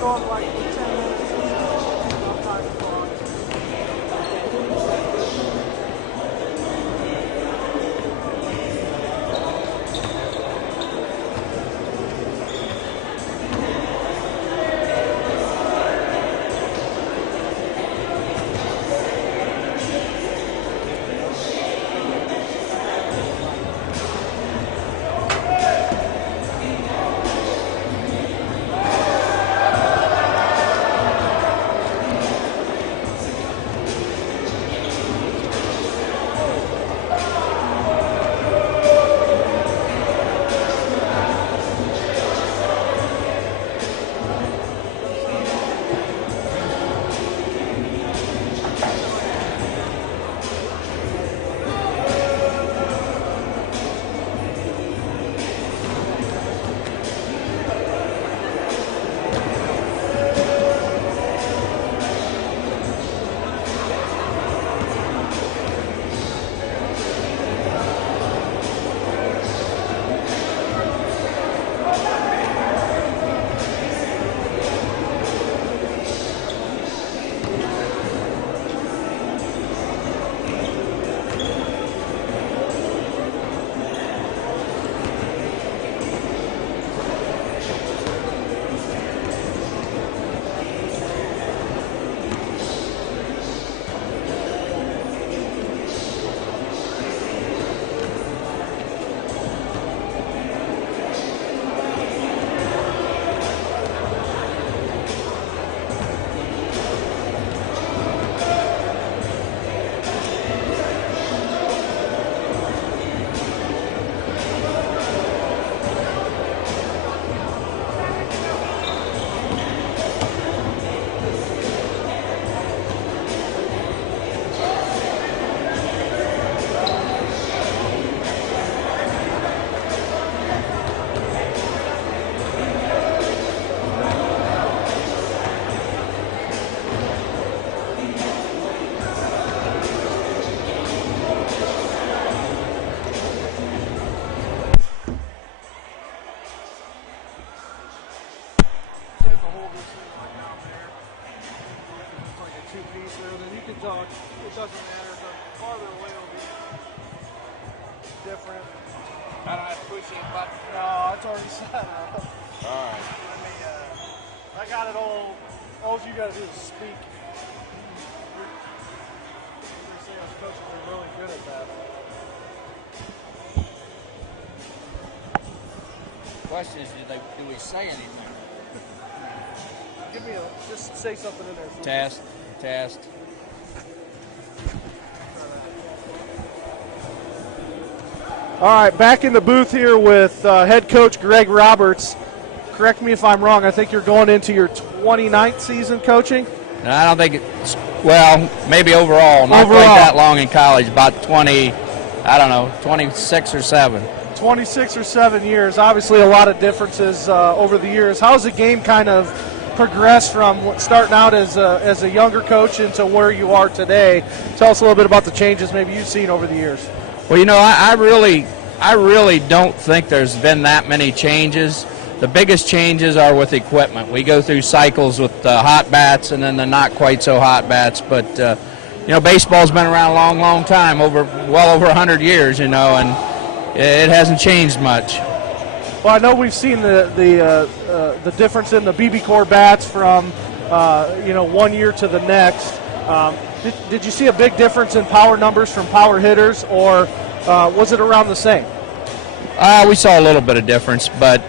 Going like 10 minutes or so. Time to clock. pushing buttons. No, it's already set up. All right. I got it all you got to do is speak. They say us coaches are really good at that. The question is, do we say anything? Just say something in there. Test. All right, back in the booth here with head coach Greg Roberts. Correct me if I'm wrong. I think you're going into your 29th season coaching. No, I don't think it's, well, maybe overall. Not quite that long in college, about 26 or 7. 26 or 7 years. Obviously a lot of differences over the years. How's the game kind of progressed from starting out as a younger coach into where you are today? Tell us a little bit about the changes maybe you've seen over the years. Well, I really don't think there's been that many changes. The biggest changes are with equipment. We go through cycles with hot bats and then the not quite so hot bats. But baseball's been around a long, long time, well over 100 years, and it hasn't changed much. Well, I know we've seen the difference in the BB Core bats from 1 year to the next. Did you see a big difference in power numbers from power hitters, or was it around the same? We saw a little bit of difference, but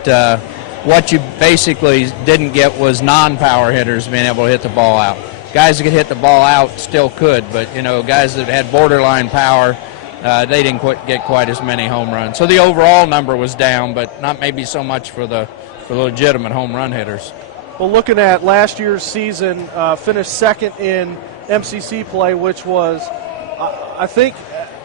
what you basically didn't get was non-power hitters being able to hit the ball out. Guys that could hit the ball out still could, but guys that had borderline power, they didn't get quite as many home runs. So the overall number was down, but not maybe so much for the legitimate home run hitters. Well, looking at last year's season, finished second in MCC play, which was, I think,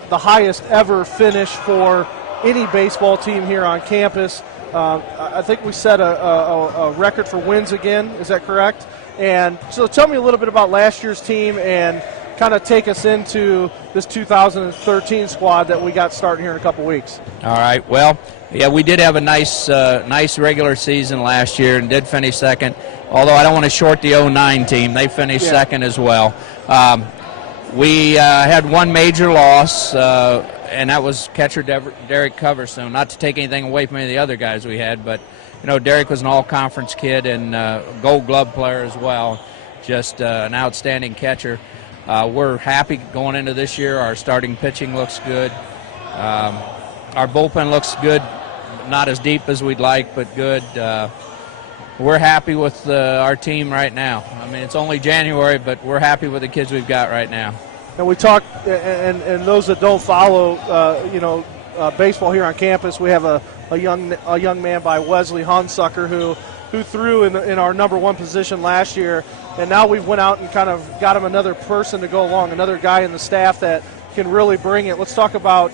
the highest ever finish for any baseball team here on campus. I think we set a record for wins again. Is that correct? And so tell me a little bit about last year's team and kind of take us into this 2013 squad that we got starting here in a couple weeks. All right. Well, yeah, we did have a nice regular season last year and did finish second, although I don't want to short the 09 team. They finished second as well. We had one major loss, and that was catcher Derek Coverstone. Not to take anything away from any of the other guys we had, but Derek was an all-conference kid and Gold Glove player as well. Just an outstanding catcher. We're happy going into this year. Our starting pitching looks good. Our bullpen looks good. Not as deep as we'd like, but good. We're happy with our team right now. I mean, it's only January, but we're happy with the kids we've got right now. And we talked, and those that don't follow, baseball here on campus, we have a young man by Wesley Hunsucker who threw in our number one position last year, and now we've went out and kind of got him another person to go along, another guy in the staff that can really bring it. Let's talk about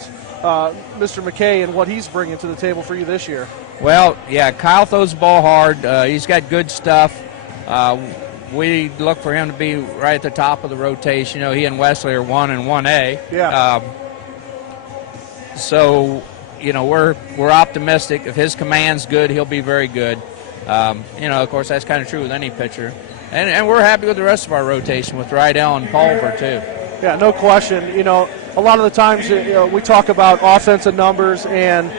Mr. McKay and what he's bringing to the table for you this year. Well, yeah, Kyle throws the ball hard. He's got good stuff. We look for him to be right at the top of the rotation. He and Wesley are 1 and 1A. Yeah. So, we're optimistic. If his command's good, he'll be very good. Of course, that's kind of true with any pitcher. And we're happy with the rest of our rotation with Rydell and Pulver, too. Yeah, no question. A lot of the times we talk about offensive numbers and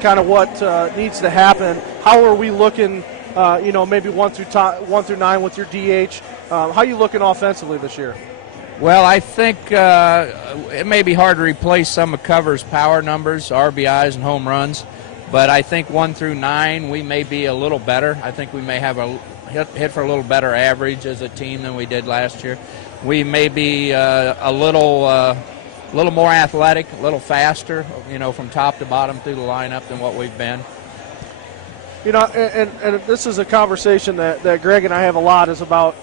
kind of what needs to happen. How are we looking, maybe 1 through 9 with your DH? How are you looking offensively this year? Well, I think it may be hard to replace some of Cover's power numbers, RBIs and home runs, but I think 1 through 9 we may be a little better. I think we may have a hit for a little better average as a team than we did last year. We may be a little more athletic, a little faster, from top to bottom through the lineup than what we've been. And this is a conversation that Greg and I have a lot is about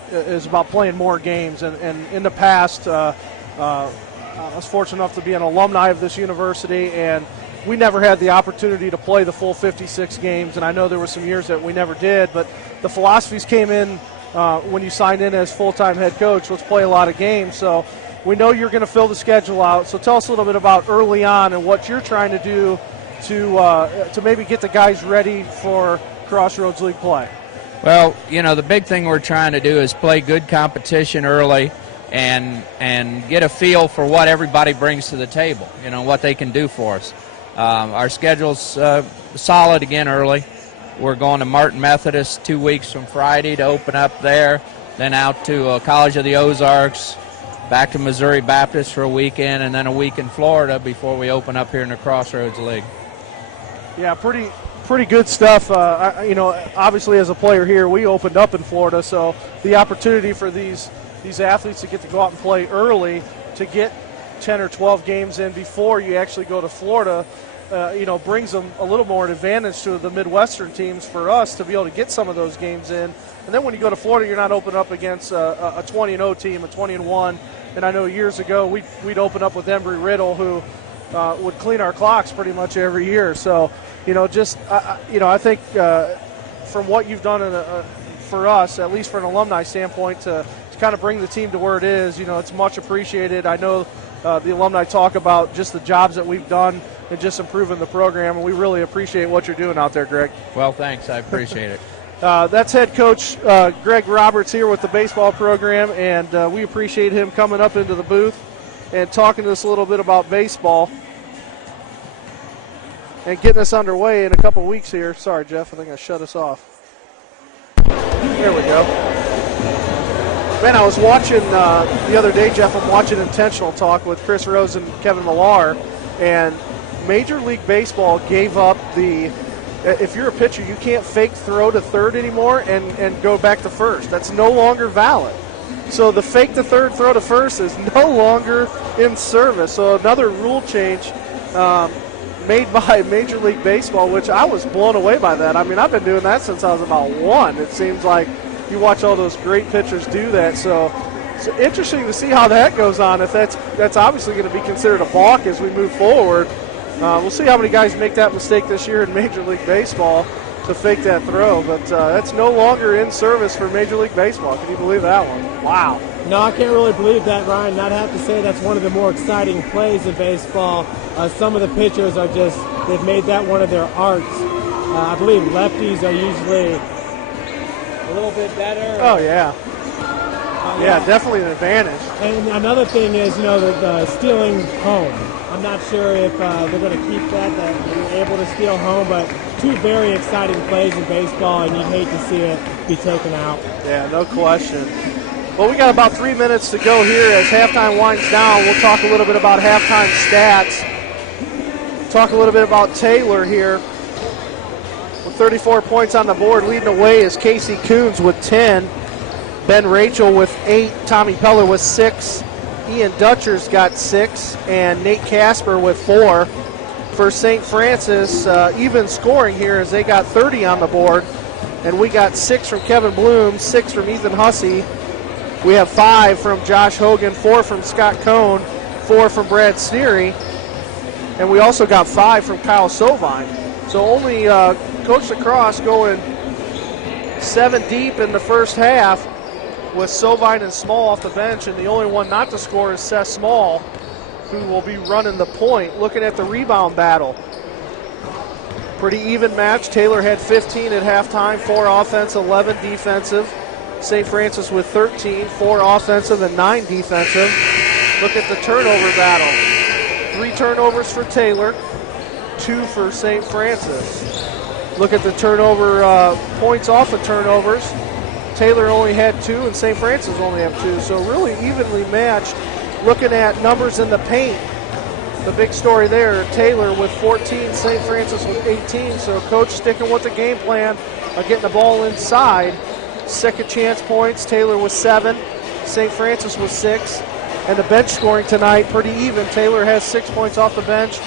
playing more games. And in the past, I was fortunate enough to be an alumni of this university, and we never had the opportunity to play the full 56 games. And I know there were some years that we never did, but the philosophies came in when you signed in as full-time head coach. Let's play a lot of games. So we know you're going to fill the schedule out. So tell us a little bit about early on and what you're trying to do to maybe get the guys ready for Crossroads League play. Well, the big thing we're trying to do is play good competition early and get a feel for what everybody brings to the table, what they can do for us. Our schedule's solid again early. We're going to Martin Methodist 2 weeks from Friday to open up there, then out to College of the Ozarks, back to Missouri Baptist for a weekend, and then a week in Florida before we open up here in the Crossroads League. Yeah, pretty good stuff. Obviously as a player here, we opened up in Florida, so the opportunity for these athletes to get to go out and play early, to get 10 or 12 games in before you actually go to Florida, brings them a little more advantage to the Midwestern teams for us to be able to get some of those games in. And then when you go to Florida, you're not opening up against a 20-0 team, a 20-1. And I know years ago we'd open up with Embry-Riddle, who would clean our clocks pretty much every year. So, I think from what you've done for us, at least from an alumni standpoint, to kind of bring the team to where it is, it's much appreciated. I know the alumni talk about just the jobs that we've done and just improving the program, and we really appreciate what you're doing out there, Greg. Well, thanks. I appreciate it. That's head coach Greg Roberts here with the baseball program, and we appreciate him coming up into the booth and talking to us a little bit about baseball and getting us underway in a couple weeks here. Sorry, Jeff, I think I shut us off. There we go. Man, I was watching the other day, Jeff, I'm watching Intentional Talk with Chris Rose and Kevin Millar, and Major League Baseball gave up if you're a pitcher, you can't fake throw to third anymore and go back to first. That's no longer valid. So the fake to third, throw to first is no longer in service. So another rule change made by Major League Baseball, which I was blown away by that. I mean, I've been doing that since I was about 1. It seems like you watch all those great pitchers do that. So it's interesting to see how that goes on. If that's obviously going to be considered a balk as we move forward. We'll see how many guys make that mistake this year in Major League Baseball to fake that throw. But that's no longer in service for Major League Baseball. Can you believe that one? Wow. No, I can't really believe that, Ryan. I'd have to say that's one of the more exciting plays in baseball. Some of the pitchers they've made that one of their arts. I believe lefties are usually a little bit better. Oh, yeah. Yeah, definitely an advantage. And another thing is, the stealing home. I'm not sure if they're going to keep that you're able to steal home, but 2 very exciting plays in baseball, and you'd hate to see it be taken out. Yeah, no question. Well, we got about 3 minutes to go here as halftime winds down. We'll talk a little bit about halftime stats. Talk a little bit about Taylor here. With 34 points on the board, leading away is Casey Coons with 10. Ben Rachel with 8. Tommy Peller with 6. Ian Dutcher's got 6. And Nate Casper with 4. For St. Francis, even scoring here as they got 30 on the board. And we got 6 from Kevin Bloom, 6 from Ethan Hussey. We have 5 from Josh Hogan, 4 from Scott Cohn, 4 from Brad Sneary. And we also got 5 from Kyle Sovine. So only Coach Lacrosse going 7 deep in the first half with Sovine and Small off the bench. And the only one not to score is Seth Small, who will be running the point. Looking at the rebound battle. Pretty even match. Taylor had 15 at halftime, 4 offensive, 11 defensive. St. Francis with 13, 4 offensive and 9 defensive. Look at the turnover battle. 3 turnovers for Taylor, 2 for St. Francis. Look at the turnover points off of turnovers. Taylor only had 2 and St. Francis only have 2. So really evenly matched. Looking at numbers in the paint, the big story there, Taylor with 14, St. Francis with 18. So coach sticking with the game plan of getting the ball inside. Second chance points, Taylor with 7, St. Francis with 6. And the bench scoring tonight, pretty even. Taylor has 6 points off the bench,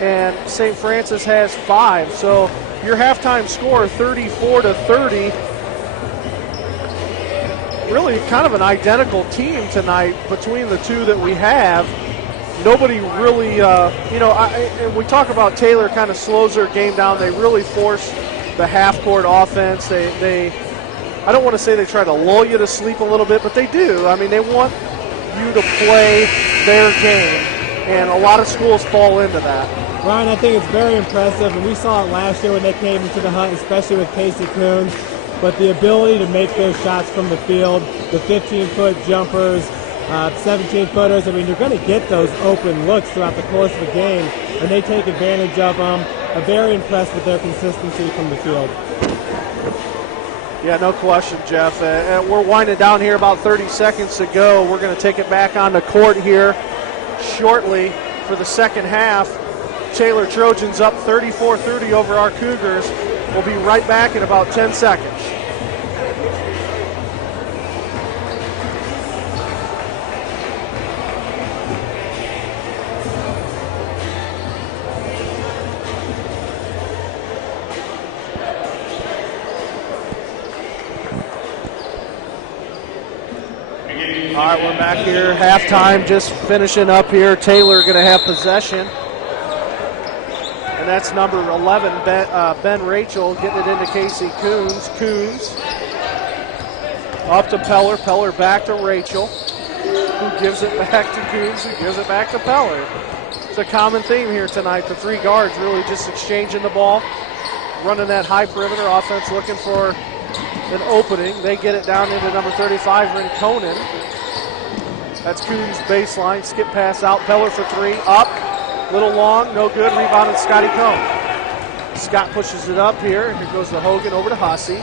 and St. Francis has 5. So your halftime score, 34-30. Really kind of an identical team tonight between the two that we have. Nobody really, and we talk about Taylor kind of slows their game down. They really force the half-court offense. I don't want to say they try to lull you to sleep a little bit, but they do. I mean, they want you to play their game, and a lot of schools fall into that. Ryan, I think it's very impressive, and we saw it last year when they came into the hut, especially with Casey Coons. But the ability to make those shots from the field, the 15-foot jumpers, 17 footers. I mean, you're going to get those open looks throughout the course of the game, and they take advantage of them. I'm very impressed with their consistency from the field. Yeah, no question, Jeff. We're winding down here, about 30 seconds to go. We're going to take it back on the court here shortly for the second half. Taylor Trojans up 34-30 over our Cougars. We'll be right back in about 10 seconds. All right, we're back here. Halftime, just finishing up here. Taylor going to have possession. And that's number 11, Ben Rachel, getting it into Casey Coons. Coons up to Peller. Peller back to Rachel, who gives it back to Coons, who gives it back to Peller. It's a common theme here tonight. The three guards really just exchanging the ball, running that high perimeter offense, looking for an opening. They get it down into number 35, Rinconen. That's Coons' baseline. Skip pass out. Peller for three. Up. Little long. No good. Rebounded Scotty Cone. Scott pushes it up here. Here goes to Hogan over to Hussey.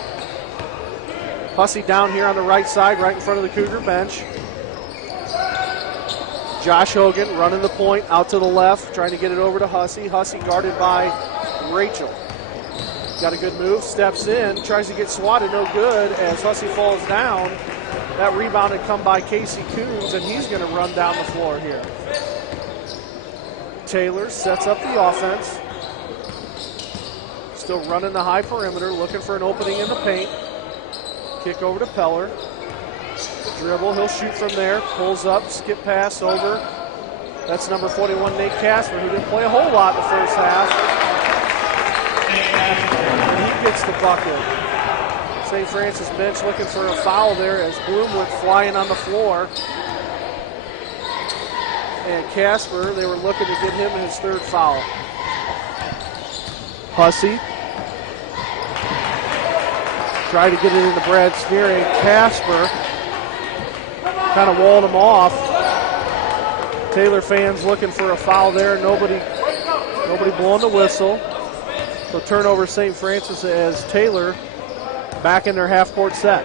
Hussey down here on the right side, right in front of the Cougar bench. Josh Hogan running the point out to the left, trying to get it over to Hussey. Hussey guarded by Rachel. Got a good move. Steps in. Tries to get swatted. No good as Hussey falls down. That rebound had come by Casey Coons, and he's going to run down the floor here. Taylor sets up the offense. Still running the high perimeter, looking for an opening in the paint. Kick over to Peller. Dribble, he'll shoot from there. Pulls up, skip pass over. That's number 41, Nate Casper, who didn't play a whole lot in the first half. And he gets the bucket. St. Francis bench looking for a foul there as Bloom went flying on the floor. And Casper, they were looking to get him his third foul. Hussey tried to get it into Brad Sneering. Casper kind of walled him off. Taylor fans looking for a foul there. Nobody blowing the whistle. So turnover St. Francis as Taylor back in their half-court set.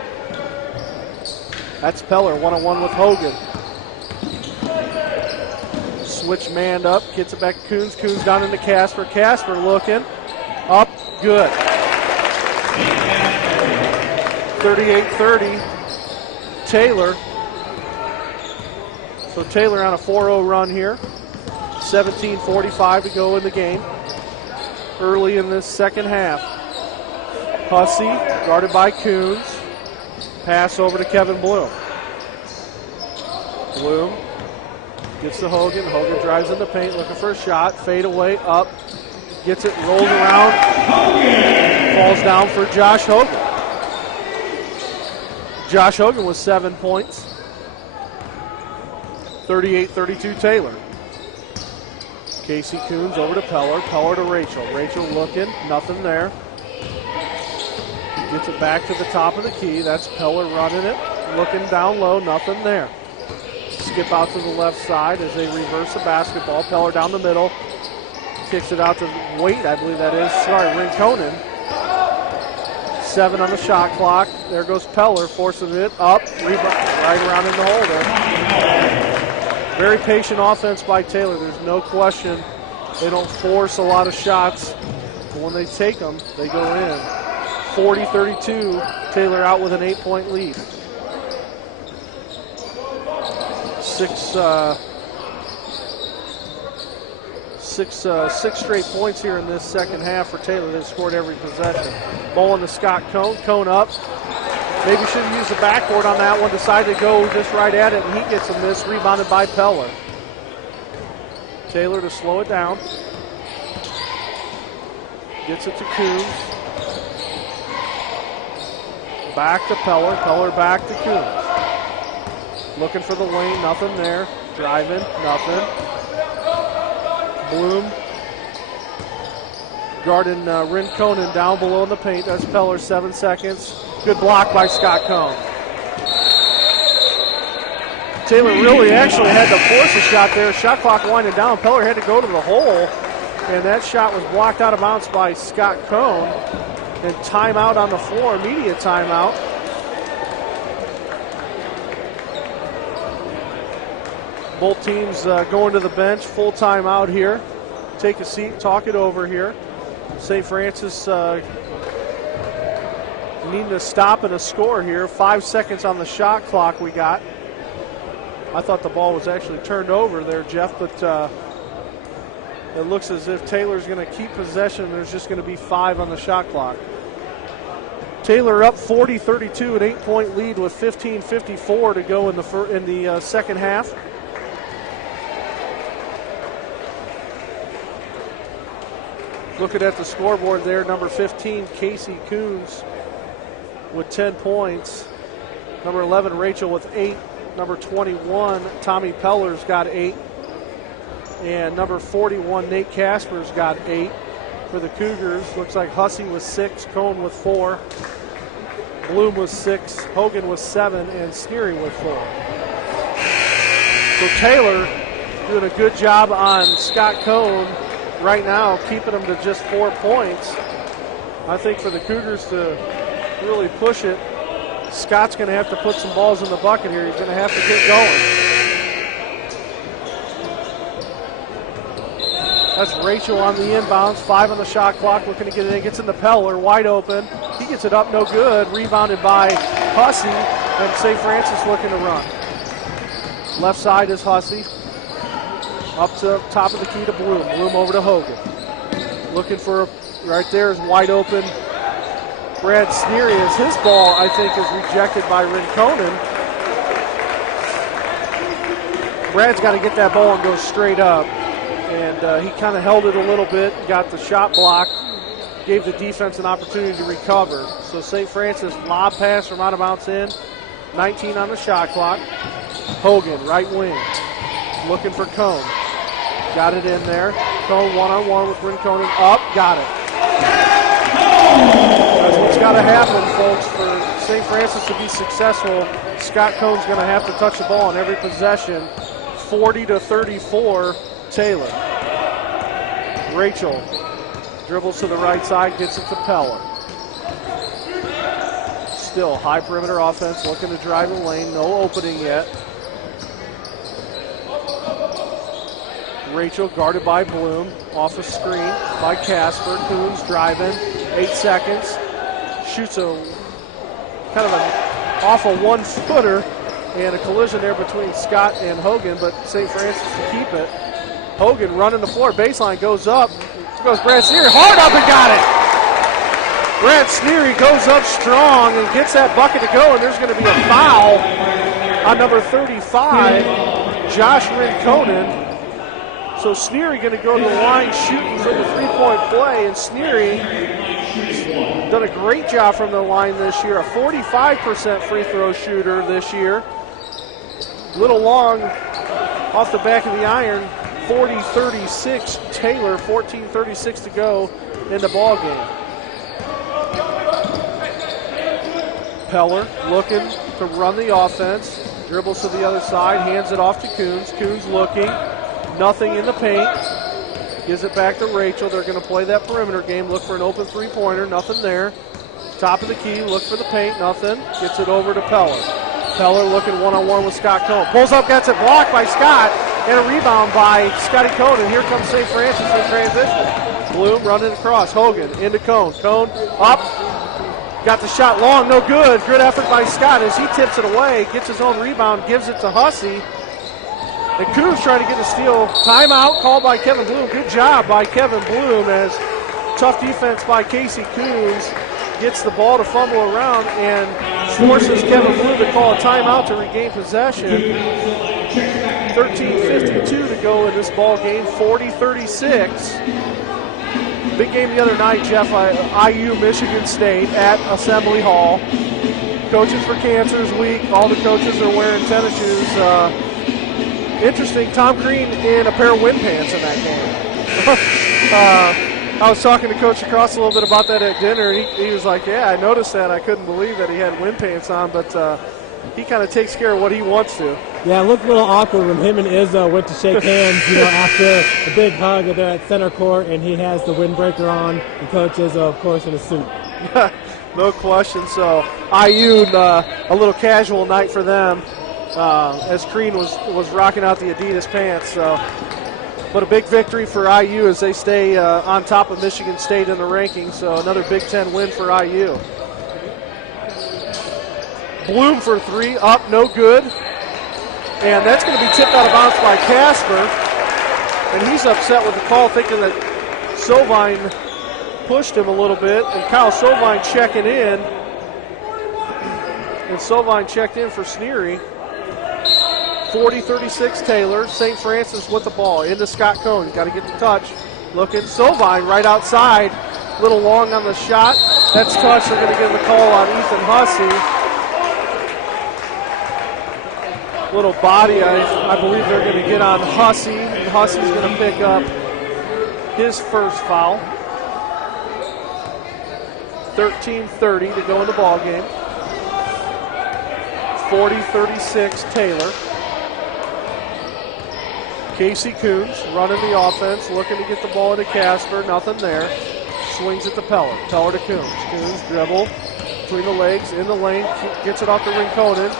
That's Peller, one-on-one with Hogan. Switch manned up, gets it back to Coons. Coons down into Casper. Casper looking up, good. 38-30, Taylor. So Taylor on a 4-0 run here. 17:45 to go in the game. Early in this second half. Hussey, guarded by Coons. Pass over to Kevin Bloom. Bloom gets to Hogan. Hogan drives in the paint, looking for a shot. Fade away, up. Gets it, rolls around. Falls down for Josh Hogan. Josh Hogan with 7 points. 38-32 Taylor. Casey Coons over to Peller. Peller to Rachel. Rachel looking, nothing there. Gets it back to the top of the key. That's Peller running it. Looking down low, nothing there. Skip out to the left side as they reverse the basketball. Peller down the middle. Kicks it out to Waite, I believe that is. Sorry, Rinconen. 7 on the shot clock. There goes Peller, forcing it up. Right around in the hole there. Very patient offense by Taylor. There's no question. They don't force a lot of shots. But when they take them, they go in. 40-32, Taylor out with an 8-point lead. Six straight points here in this second half for Taylor. They've scored every possession. Ball on the Scott Cone. Cone up. Maybe should have used the backboard on that one. Decided to go just right at it, and he gets a miss. Rebounded by Peller. Taylor to slow it down. Gets it to Coons. Back to Peller. Peller back to Coons. Looking for the lane. Nothing there. Driving. Nothing. Bloom guarding Rinconen down below in the paint. That's Peller, 7 seconds. Good block by Scott Cone. Taylor really actually had to force a shot there. Shot clock winding down. Peller had to go to the hole, and that shot was blocked out of bounds by Scott Cohn. And timeout on the floor, immediate timeout. Both teams going to the bench, full timeout here. Take a seat, talk it over here. St. Francis needing to stop and a score here. 5 seconds on the shot clock we got. I thought the ball was actually turned over there, Jeff, but it looks as if Taylor's going to keep possession. There's just going to be 5 on the shot clock. Taylor up 40-32, an 8-point lead with 15:54 to go in the second half. Looking at the scoreboard there, number 15, Casey Coons with 10 points. Number 11, Rachel with 8. Number 21, Tommy Peller's got 8. And number 41, Nate Casper's got 8 for the Cougars. Looks like Hussey was 6, Cohn with 4, Bloom was 6, Hogan was 7, and Sneary with 4. So Taylor doing a good job on Scott Cohn right now, keeping him to just 4 points. I think for the Cougars to really push it, Scott's going to have to put some balls in the bucket here. He's going to have to get going. That's Rachel on the inbounds. 5 on the shot clock, looking to get it in. Gets in the Peller, wide open. He gets it up, no good. Rebounded by Hussey, and St. Francis looking to run. Left side is Hussey. Up to top of the key to Bloom. Bloom over to Hogan. Looking for, right there is wide open Brad Sneary, as his ball, I think, is rejected by Rinconen. Brad's got to get that ball and go straight up. And he kind of held it a little bit, got the shot blocked, gave the defense an opportunity to recover. So St. Francis, lob pass from out of bounds in, 19 on the shot clock. Hogan, right wing, looking for Cohn. Got it in there. Cohn one-on-one with Rinconen. Up, got it. That's what's got to happen, folks, for St. Francis to be successful. Scott Cohn's going to have to touch the ball on every possession. 40-34, Taylor. Rachel dribbles to the right side, gets it to Peller. Still high perimeter offense, looking to drive the lane. No opening yet. Rachel guarded by Bloom, off a screen by Casper. Coons driving, 8 seconds. Shoots a kind of an awful 1-footer, and a collision there between Scott and Hogan, but St. Francis to keep it. Hogan running the floor, baseline goes up. Goes Brad Sneary, hard up and got it. Brad Sneary goes up strong and gets that bucket to go, and there's going to be a foul on number 35, Josh Rinconen. So Sneary going to go to the line shooting for the 3-point play, and Sneary done a great job from the line this year, a 45% free throw shooter this year. A little long off the back of the iron, 40-36 Taylor, 14:36 to go in the ball game. Peller looking to run the offense, dribbles to the other side, hands it off to Coons. Coons looking. Nothing in the paint. Gives it back to Rachel. They're going to play that perimeter game. Look for an open three-pointer. Nothing there. Top of the key. Look for the paint. Nothing. Gets it over to Peller. Peller looking one-on-one with Scott Cohn. Pulls up, gets it blocked by Scott, and a rebound by Scotty Cohn. And here comes St. Francis in transition. Bloom running across. Hogan into Cohn. Cohn up. Got the shot long. No good. Good effort by Scott as he tips it away. Gets his own rebound. Gives it to Hussey. And Coons trying to get a steal. Timeout called by Kevin Bloom. Good job by Kevin Bloom as tough defense by Casey Coons gets the ball to fumble around and forces Kevin Bloom to call a timeout to regain possession. 13:52 to go in this ball game, 40-36. Big game the other night, Jeff. IU Michigan State at Assembly Hall. Coaches for Cancer's Week. All the coaches are wearing tennis shoes. Interesting, Tom Crean in a pair of wind pants in that game. I was talking to Coach Across a little bit about that at dinner, and he was like, yeah, I noticed that. I couldn't believe that he had wind pants on, but he kind of takes care of what he wants to. Yeah, it looked a little awkward when him and Izzo went to shake hands, after a big hug. They're at center court, and he has the windbreaker on, and Coach Izzo, of course, in a suit. No question. So IU, a little casual night for them, as Crean was rocking out the Adidas pants. So, but a big victory for IU as they stay on top of Michigan State in the rankings. So another Big Ten win for IU. Bloom for three, up, no good. And that's going to be tipped out of bounds by Casper. And he's upset with the call, thinking that Sovine pushed him a little bit. And Kyle Sovine checking in. And Sovine checked in for Sneary. 40-36 Taylor. St. Francis with the ball. Into Scott Cohn. Got to get the touch. Looking. Sovine right outside. A little long on the shot. That's touch. They're going to give the call on Ethan Hussey. Little body, I believe they're going to get on Hussey. And Hussey's going to pick up his first foul. 13:30 to go in the ball game. 40-36 Taylor. Casey Coons running the offense, looking to get the ball into Casper. Nothing there. Swings it to Peller. Peller to Coons. Coons dribble between the legs, in the lane, gets it off to Rinconen.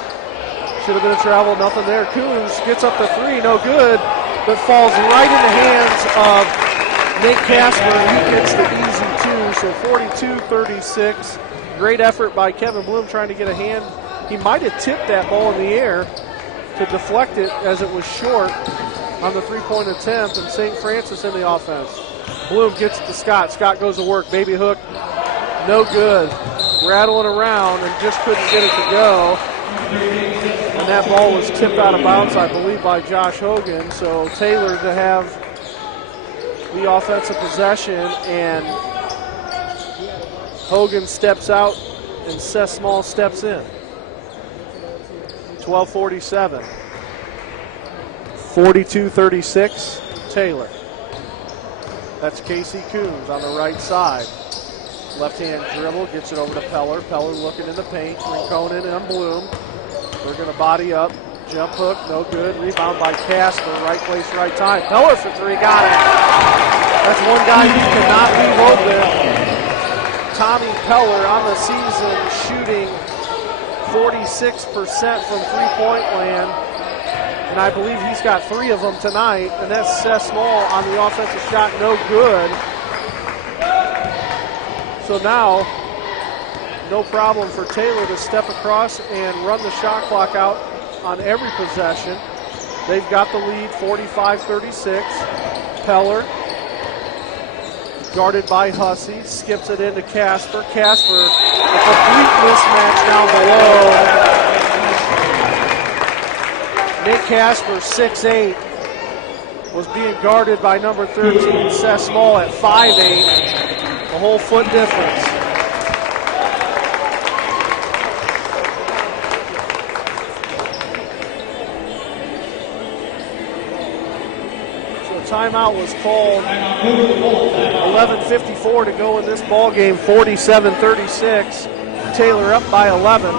Should have been a travel, nothing there. Coons gets up to three, no good, but falls right in the hands of Nate Casper. He gets the easy two, so 42-36. Great effort by Kevin Bloom trying to get a hand. He might have tipped that ball in the air to deflect it as it was short on the three-point attempt, and St. Francis in the offense. Bloom gets it to Scott. Scott goes to work. Baby hook, no good. Rattling around and just couldn't get it to go. And that ball was tipped out of bounds, I believe, by Josh Hogan. So Taylor to have the offensive possession, and Hogan steps out and Seth Small steps in. 12:47. 42-36, Taylor. That's Casey Coons on the right side. Left-hand dribble, gets it over to Peller. Peller looking in the paint. Rinconen and Bloom. They're going to body up. Jump hook, no good. Rebound by Casper. Right place, right time. Peller for three, got it. That's one guy you cannot leave open. Tommy Peller on the season shooting 46% from three-point land. And I believe he's got three of them tonight. And that's Seth Small on the offensive shot, no good. So now, no problem for Taylor to step across and run the shot clock out on every possession. They've got the lead, 45-36. Peller, guarded by Hussey, skips it into Casper. Casper, a complete mismatch down below. Nick Casper, 6'8", was being guarded by number 13, Seth Small, at 5'8". A whole foot difference. So timeout was called. 11:54 to go in this ball game. 47-36. Taylor up by 11.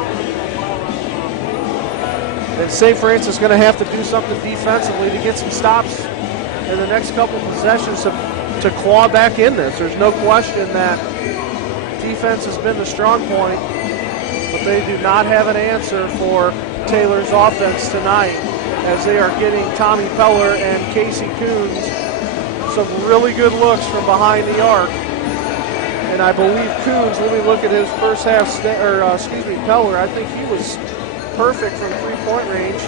And St. Francis is going to have to do something defensively to get some stops in the next couple possessions to claw back in this. There's no question that defense has been the strong point, but they do not have an answer for Taylor's offense tonight, as they are getting Tommy Peller and Casey Coons some really good looks from behind the arc. And I believe Coons, let me look at his first half, Peller, I think he was perfect from three-point range.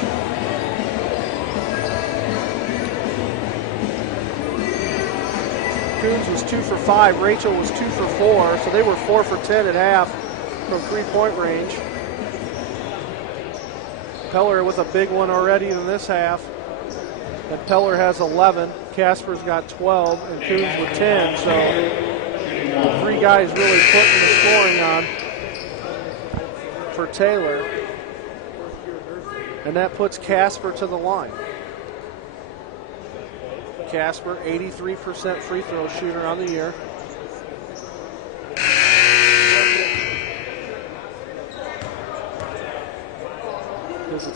Coons was 2 for 5. Rachel was 2 for 4. So they were 4 for 10 at half from three-point range. Peller with a big one already in this half. And Peller has 11. Casper's got 12. And Coons with 10. So the three guys really putting the scoring on for Taylor. And that puts Casper to the line. Casper, 83% free throw shooter on the year.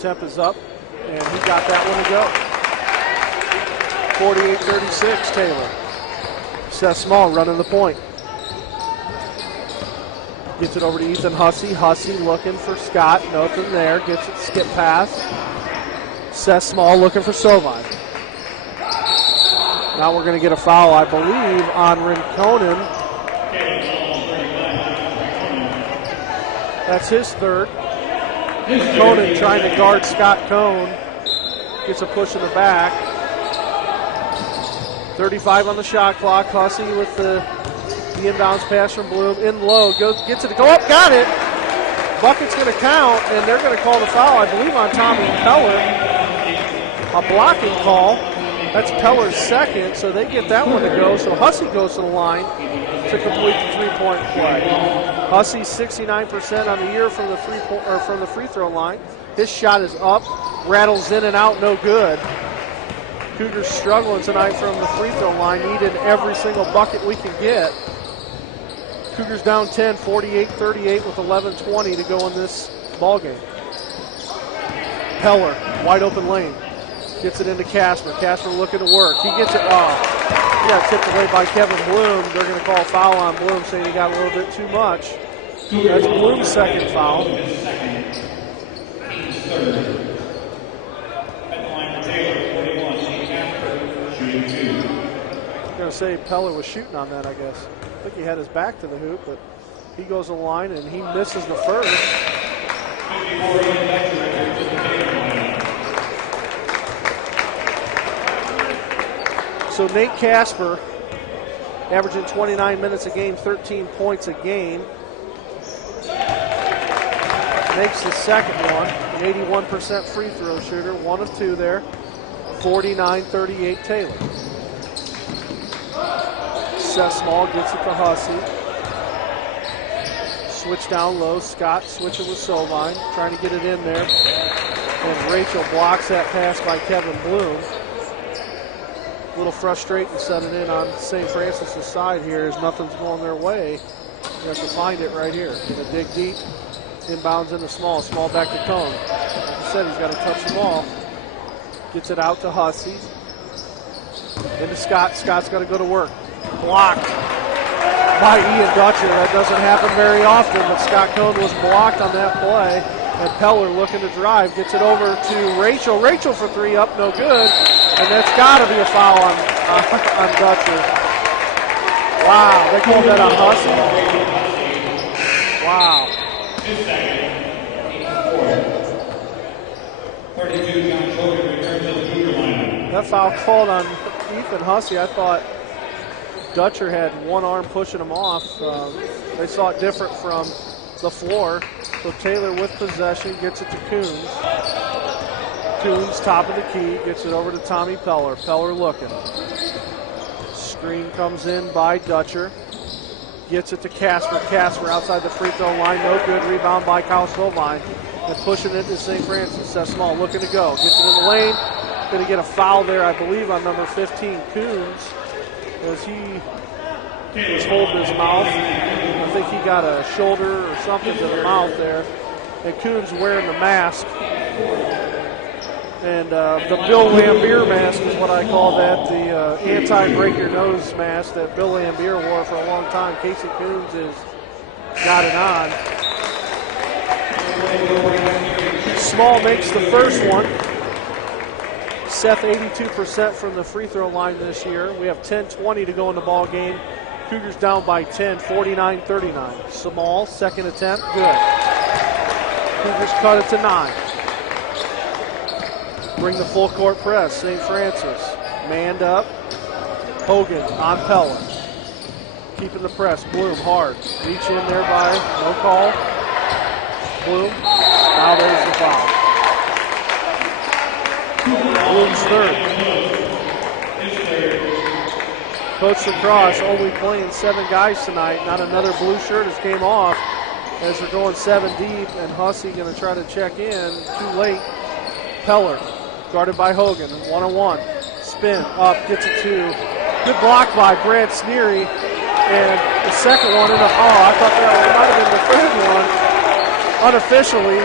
attempt is up, and he got that one to go. 48-36, Taylor. Seth Small running the point. Gets it over to Ethan Hussey. Hussey looking for Scott. Nothing there. Gets it, skip pass. Seth Small looking for Sovine. Now we're going to get a foul, I believe, on Rinconen. That's his third. Rinconen trying to guard Scott Cone. Gets a push in the back. 35 on the shot clock. Hussey with the inbounds pass from Bloom. In low. Gets it to go up. Got it. Bucket's going to count, and they're going to call the foul, I believe, on Tommy Peller. A blocking call. That's Peller's second, so they get that one to go. So Hussey goes to the line to complete the three-point play. Hussey's 69% on the year from the free throw line. His shot is up, rattles in and out, no good. Cougars struggling tonight from the free throw line, needing every single bucket we can get. Cougars down 10, 48-38 with 11:20 to go in this ball game. Peller, wide open lane. Gets it into Casper. Casper looking to work. He gets it off. He got tipped away by Kevin Bloom. They're going to call a foul on Bloom, saying he got a little bit too much. That's Bloom's second foul. I'm going to say Peller was shooting on that, I guess. I think he had his back to the hoop, but he goes to the line and he misses the first. So Nate Casper, averaging 29 minutes a game, 13 points a game. Makes the second one, an 81% free throw shooter, 1 of 2 there. 49-38 Taylor. Seth Small gets it to Hussey. Switch down low. Scott switching with Sovine, trying to get it in there. And Rachel blocks that pass by Kevin Bloom. A little frustrating setting in on St. Francis' side here as nothing's going their way. You have to find it right here. Gonna dig deep. Inbounds into Small. Small back to Cone. Like I said, he's got to touch the ball. Gets it out to Hussey. Into Scott. Scott's got to go to work. Blocked by Ian Dutcher. That doesn't happen very often, but Scott Cone was blocked on that play. And Peller looking to drive. Gets it over to Rachel. Rachel for three, up, no good. And that's got to be a foul on Dutcher. Wow, they called that on Hussey. Wow. 32, John Chogan returns to the Cougar line. That foul called on Ethan Hussey. I thought Dutcher had one arm pushing him off. They saw it different from the floor. So Taylor with possession gets it to Coons. Coons top of the key, gets it over to Tommy Peller. Peller looking. Screen comes in by Dutcher. Gets it to Casper. Casper outside the free throw line. No good. Rebound by Kyle Sovine. And pushing it to St. Francis. Seth Small looking to go. Gets it in the lane. Going to get a foul there, I believe, on number 15, Coons, as he was holding his mouth. I think he got a shoulder or something to the mouth there. And Coons wearing the mask. And the Bill Lambier mask is what I call that, the anti-break-your-nose mask that Bill Lambier wore for a long time. Casey Coons has got it on. Small makes the first one. Seth 82% from the free throw line this year. We have 10:20 to go in the ball game. Cougars down by 10, 49-39. Small, second attempt, good. Cougars cut it to 9. Bring the full court press. St. Francis manned up. Hogan on Peller. Keeping the press. Bloom hard. Reach in there by no call. Bloom. Now there's the foul. Bloom's third. Coach Lacrosse only playing 7 guys tonight. Not another blue shirt has came off as they're going 7 deep, and Hussey going to try to check in. Too late. Peller guarded by Hogan. 1-on-1. Spin up, gets it 2. Good block by Brad Sneary. And the second one in the, I thought that might have been the third one. Unofficially,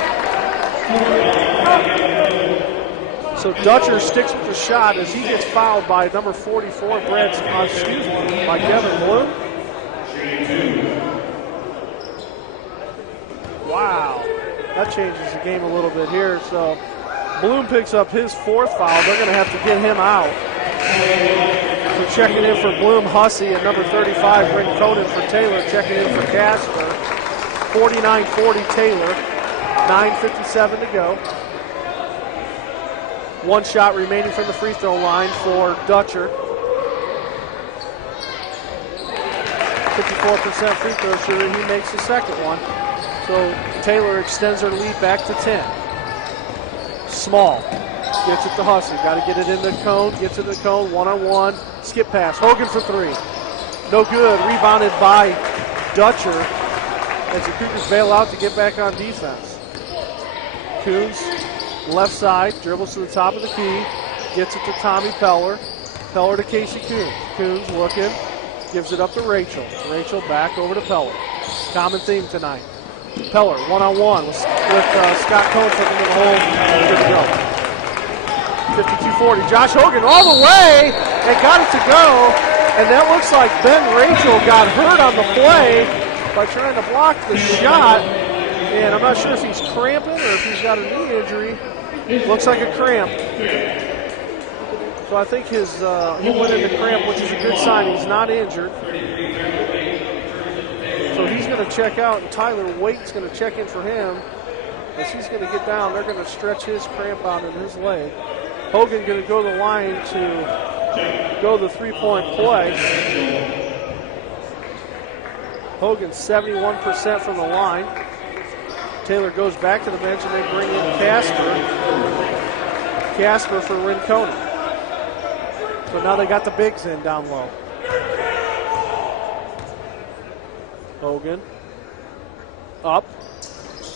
So Dutcher sticks with the shot as he gets fouled by number 44, by Kevin Bloom. Wow, that changes the game a little bit here. So Bloom picks up his 4th foul. They're going to have to get him out. So checking in for Bloom, Hussey, and number 35, Rinconen for Taylor. Checking in for Casper. 49-40 Taylor. 9:57 to go. 1 shot remaining from the free throw line for Dutcher. 54% free throw shooter. He makes the second one. So Taylor extends her lead back to 10. Small. Gets it to Hussey. Got to get it in the cone. Gets it in the cone. 1-on-1. Skip pass. Hogan for 3. No good. Rebounded by Dutcher as the Cougars bail out to get back on defense. Coons, left side, dribbles to the top of the key. Gets it to Tommy Peller. Peller to Casey Coons. Coons looking. Gives it up to Rachel. Rachel back over to Peller. Common theme tonight. Peller, 1-on-1 with Scott Cohn flipping in the hole. Good to go. 52-40. Josh Hogan all the way and got it to go. And that looks like Ben Rachel got hurt on the play by trying to block the shot. And I'm not sure if he's cramping or if he's got a knee injury. Looks like a cramp. So I think he went into cramp, which is a good sign. He's not injured. So he's going to check out, and Tyler Waite's going to check in for him. As he's going to get down, they're going to stretch his cramp out in his leg. Hogan going to go to the line to go the three-point play. Hogan 71% from the line. Taylor goes back to the bench, and they bring in Casper. Casper for Rinconen. So now they got the bigs in down low. Hogan. Up.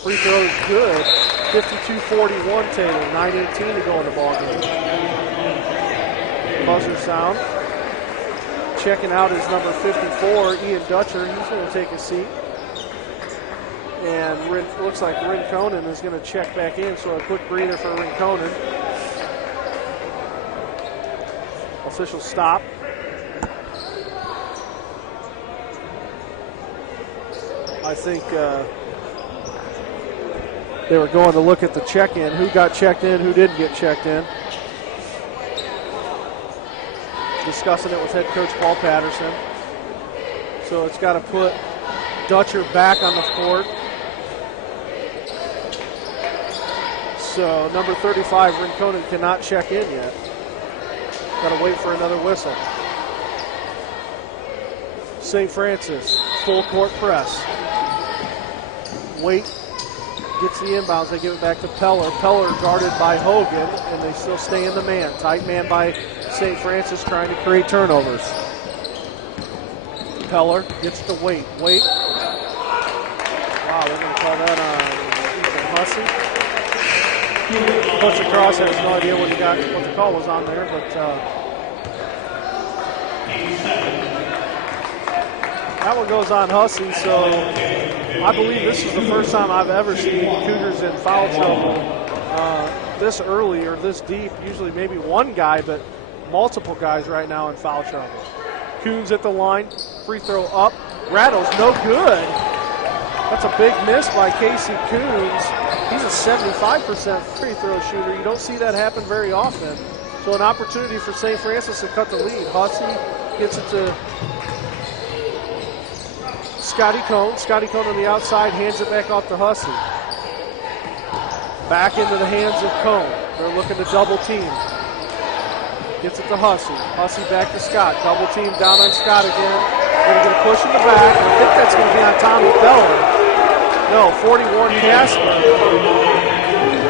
Free throw is good. 52-41 Taylor. 9:18 to go in the ballgame. Buzzer sound. Checking out is number 54, Ian Dutcher. He's going to take a seat. And looks like Rinconen is going to check back in, so a quick breather for Rinconen. Official stop. I think they were going to look at the check-in, who got checked in, who didn't get checked in. Discussing it with head coach Paul Patterson. So it's got to put Dutcher back on the court. So number 35, Rinconen, cannot check in yet. Got to wait for another whistle. St. Francis, full court press. Waite gets the inbounds. They give it back to Peller. Peller guarded by Hogan, and they still stay in the man. Tight man by St. Francis trying to create turnovers. Peller gets to Waite. Waite. Wow, they're going to call that on Ethan Hussey. Coach Across has no idea what the call was on there, but that one goes on Hussey. So I believe this is the first time I've ever seen Cougars in foul trouble this early or this deep. Usually maybe one guy, but multiple guys right now in foul trouble. Coons at the line, free throw up, rattles, no good. That's a big miss by Casey Coons. He's a 75% free throw shooter. You don't see that happen very often. So an opportunity for St. Francis to cut the lead. Hussey gets it to Scotty Cohn. Scotty Cohn on the outside, hands it back off to Hussey. Back into the hands of Cohn. They're looking to double team. Gets it to Hussey. Hussey back to Scott. Double team down on Scott again. Going to get a push in the back. I think that's going to be on Tommy Peller. No, 41 Casper.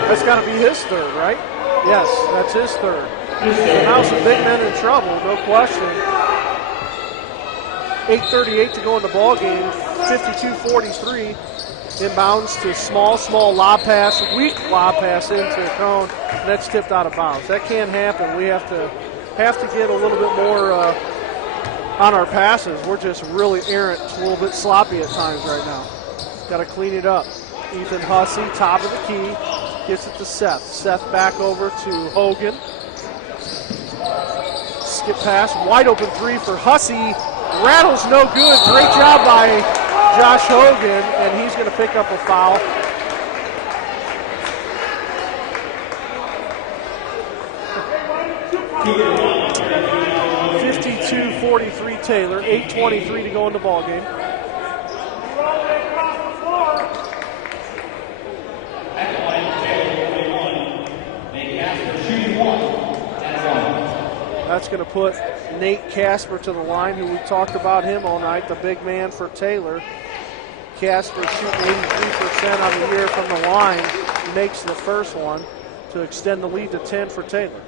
That's got to be his third, right? Yes, that's his third. So now some big men in trouble, no question. 8:38 to go in the ball game. 52-43. Inbounds to small lob pass, weak lob pass into Cone, and that's tipped out of bounds. That can't happen. We have to get a little bit more on our passes. We're just really errant, a little bit sloppy at times right now. Got to clean it up. Ethan Hussey, top of the key. Gets it to Seth. Seth back over to Hogan. Skip pass, wide open three for Hussey. Rattles no good. Great job by Josh Hogan, and he's going to pick up a foul. (52-43) Taylor. 8:23 to go in the ball game. That's going to put Nate Casper to the line, who we talked about him all night, the big man for Taylor. Casper shooting 83% on the year from the line. He makes the first one to extend the lead to 10 for Taylor.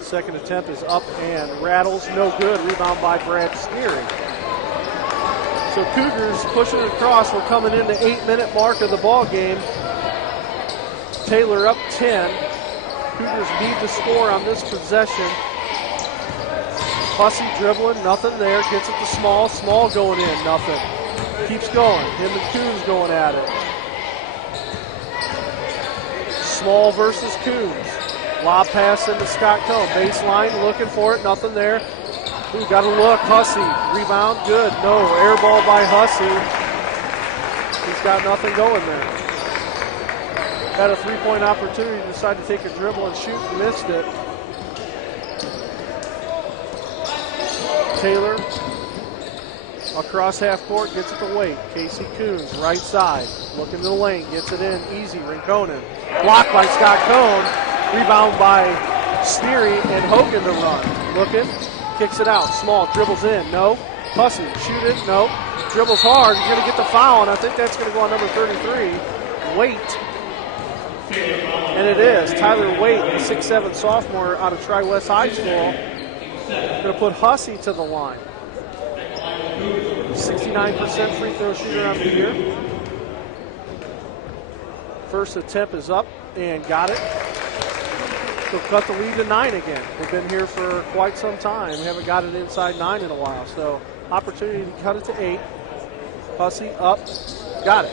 Second attempt is up and rattles, no good. Rebound by Brad Sneary. So Cougars pushing it across. We're coming in the 8-minute mark of the ball game. Taylor up 10. Cougars need to score on this possession. Hussey dribbling, nothing there. Gets it to Small. Small going in, nothing. Keeps going. Him and Coons going at it. Small versus Coons. Lob pass into Scott Cone. Baseline, looking for it, nothing there. Ooh, got a look. Hussey. Rebound, good. No, air ball by Hussey. He's got nothing going there. Had a three-point opportunity, decided to take a dribble and shoot, missed it. Taylor across half court, gets it to Wade. Casey Coons, right side, looking to the lane, gets it in, easy. Rinconen, blocked by Scott Cone. Rebound by Sneary and Hogan to run. Looking, kicks it out. Small, dribbles in, no. Hussey, shoot it, no. Dribbles hard, he's going to get the foul, and I think that's going to go on number 33. Waite. And it is. Tyler Waite, the 6'7" sophomore out of Tri-West High School. Going to put Hussey to the line. 69% free throw shooter on the year. First attempt is up and got it. They'll cut the lead to 9 again. They've been here for quite some time. We haven't got it inside 9 in a while. So opportunity to cut it to 8. Hussey up. Got it.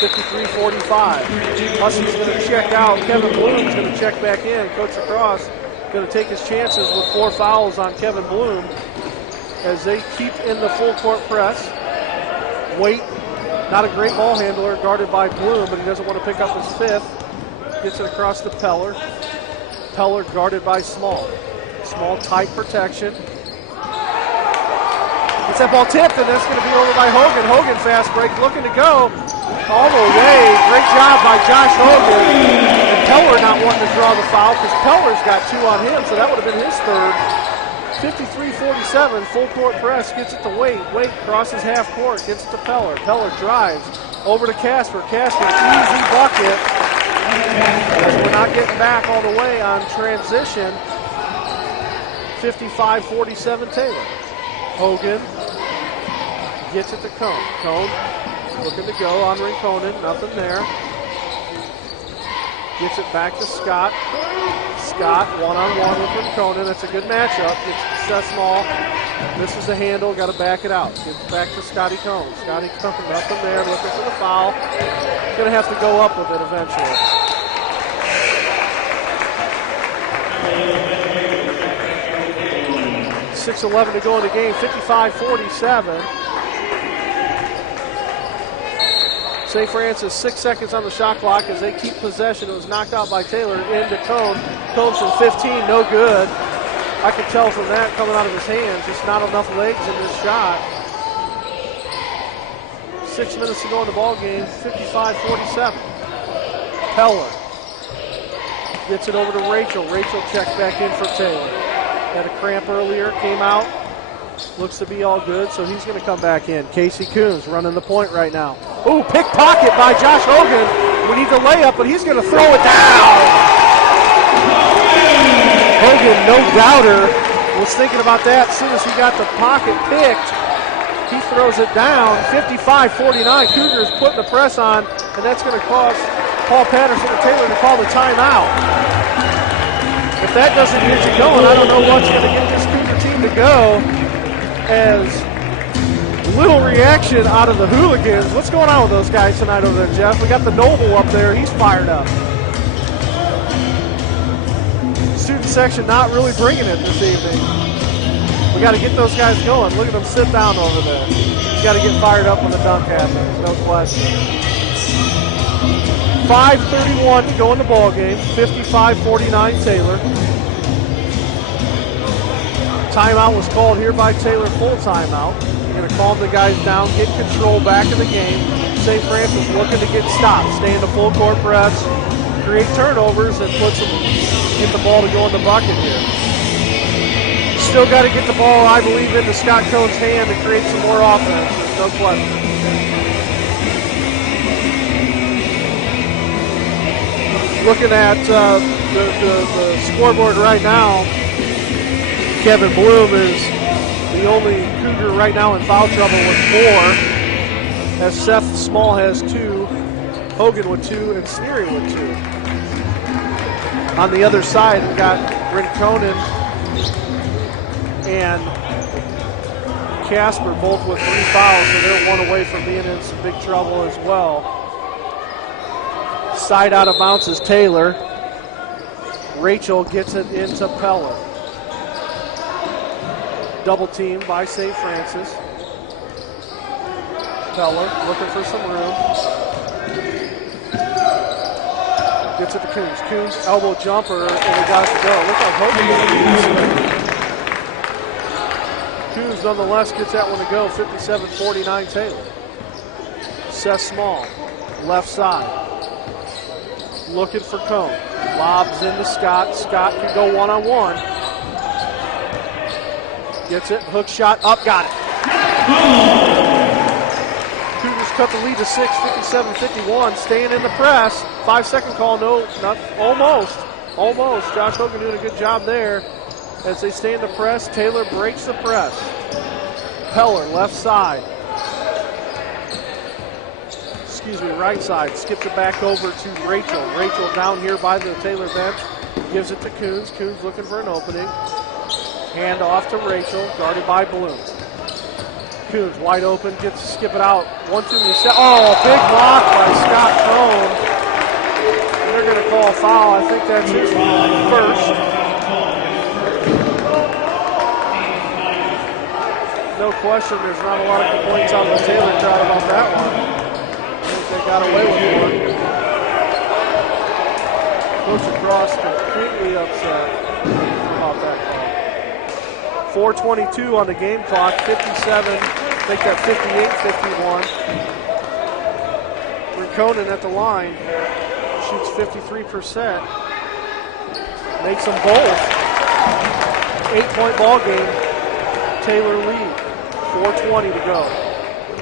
53-45. Hussey's going to check out. Kevin Bloom's going to check back in. Coach Lacrosse going to take his chances with 4 fouls on Kevin Bloom as they keep in the full court press. Waite, not a great ball handler, guarded by Bloom, but he doesn't want to pick up his 5th. Gets it across to Peller. Peller guarded by Small. Small tight protection. Gets that ball tipped, and that's going to be over by Hogan. Hogan fast break, looking to go all the way. Great job by Josh Hogan. And Peller not wanting to draw the foul because Peller's got 2 on him, so that would have been his 3rd. 53-47, full court press, gets it to Waite. Waite crosses half court, gets it to Peller. Peller drives over to Casper. Casper, easy bucket. We're not getting back all the way on transition. 55-47 Taylor. Hogan gets it to Cone. Cone looking to go on Rinconen, nothing there. Gets it back to Scott. Scott one-on-one with Rinconen. That's a good matchup. Gets to Small. Misses the handle, got to back it out. Gets back to Scotty Cone. Scotty Cone, nothing there, looking for the foul. Going to have to go up with it eventually. .6:11 to go in the game, 55-47. St. Francis, 6 seconds on the shot clock as they keep possession. It was knocked out by Taylor into Cone. Cone from 15, no good. I could tell from that coming out of his hands, just not enough legs in this shot. 6 minutes to go in the ball game, 55-47. Peller gets it over to Rachel. Rachel checks back in for Taylor. Had a cramp earlier, came out. Looks to be all good, so he's going to come back in. Casey Coons running the point right now. Ooh, pickpocket by Josh Hogan. We need the layup, but he's going to throw it down. Hogan, no doubter, was thinking about that as soon as he got the pocket picked. He throws it down, 55-49. Cougars putting the press on, and that's going to cause Paul Patterson and Taylor to call the timeout. If that doesn't get you going, I don't know what's going to get this Cougar team to go, as Little reaction out of the hooligans. What's going on with those guys tonight over there, Jeff? We got the Noble up there. He's fired up. Student section not really bringing it this evening. We got to get those guys going. Look at them sit down over there. You got to get fired up when the dunk happens, no question. 5:31 to go in the ball game. 55-49 Taylor. Timeout was called here by Taylor, full timeout. They're going to calm the guys down, get control back in the game. St. Francis looking to get stopped, stay in the full court press, create turnovers, and get the ball to go in the bucket here. Still got to get the ball, I believe, into Scott Cohn's hand to create some more offense. There's no question. Looking at the scoreboard right now, Kevin Bloom is the only Cougar right now in foul trouble with 4, as Seth Small has 2, Hogan with 2, and Sneary with 2. On the other side, we've got Rinconen and Casper both with 3 fouls, so they're 1 away from being in some big trouble as well. Side out of bounds is Taylor. Rachel gets it into Peller. Double team by St. Francis. Peller looking for some room. Gets it to Coons. Coons elbow jumper, and he got it to go. Looks like Hogan. Coons nonetheless gets that one to go. 57-49 Taylor. Seth Small, left side. Looking for Cohn. Lobs into Scott. Scott can go one-on-one. Gets it, hook shot, up, got it. Cougars cut the lead to 6, 57-51, staying in the press. 5-second call, no, not, almost. Josh Hogan doing a good job there as they stay in the press. Taylor breaks the press. Peller, left side. Right side, skips it back over to Rachel. Rachel down here by the Taylor bench, gives it to Coons. Coons looking for an opening. Hand off to Rachel, guarded by Bloom. Coons wide open, gets to skip it out. 1-2 reset. Oh, big block by Scott Cohn. And they're going to call a foul. I think that's his first. No question, there's not a lot of complaints out of the Taylor crowd about that one. They got away with one. Coach Cross completely upset about that call. 4:22 on the game clock, 57, I think that 58-51. Rinconen at the line, shoots 53%. Makes them both. 8-point ball game, Taylor lead, 4:20 to go.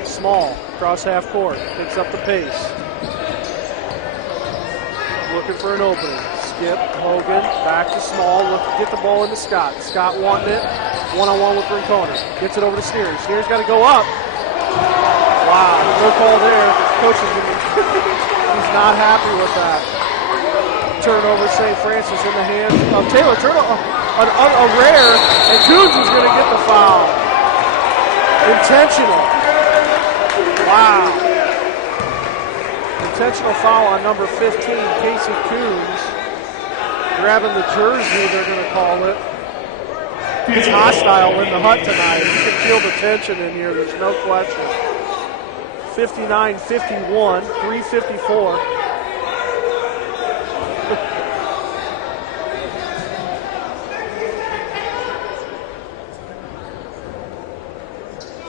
Small, across half court, picks up the pace. Looking for an opening. Skip, Hogan, back to Small, look to get the ball into Scott. Scott wanting it, one-on-one with Rinconen. Gets it over to Sneers. Sneers got to go up. Wow, no call there. Coach is he's not happy with that. Turnover, St. Francis in the hands of Taylor. Turnover, a rare, and Coons is going to get the foul. Intentional. Wow. Intentional foul on number 15, Casey Coons. Grabbing the jersey, they're going to call it. It's hostile in the hut tonight. You can feel the tension in here, there's no question. 59-51, 3:54.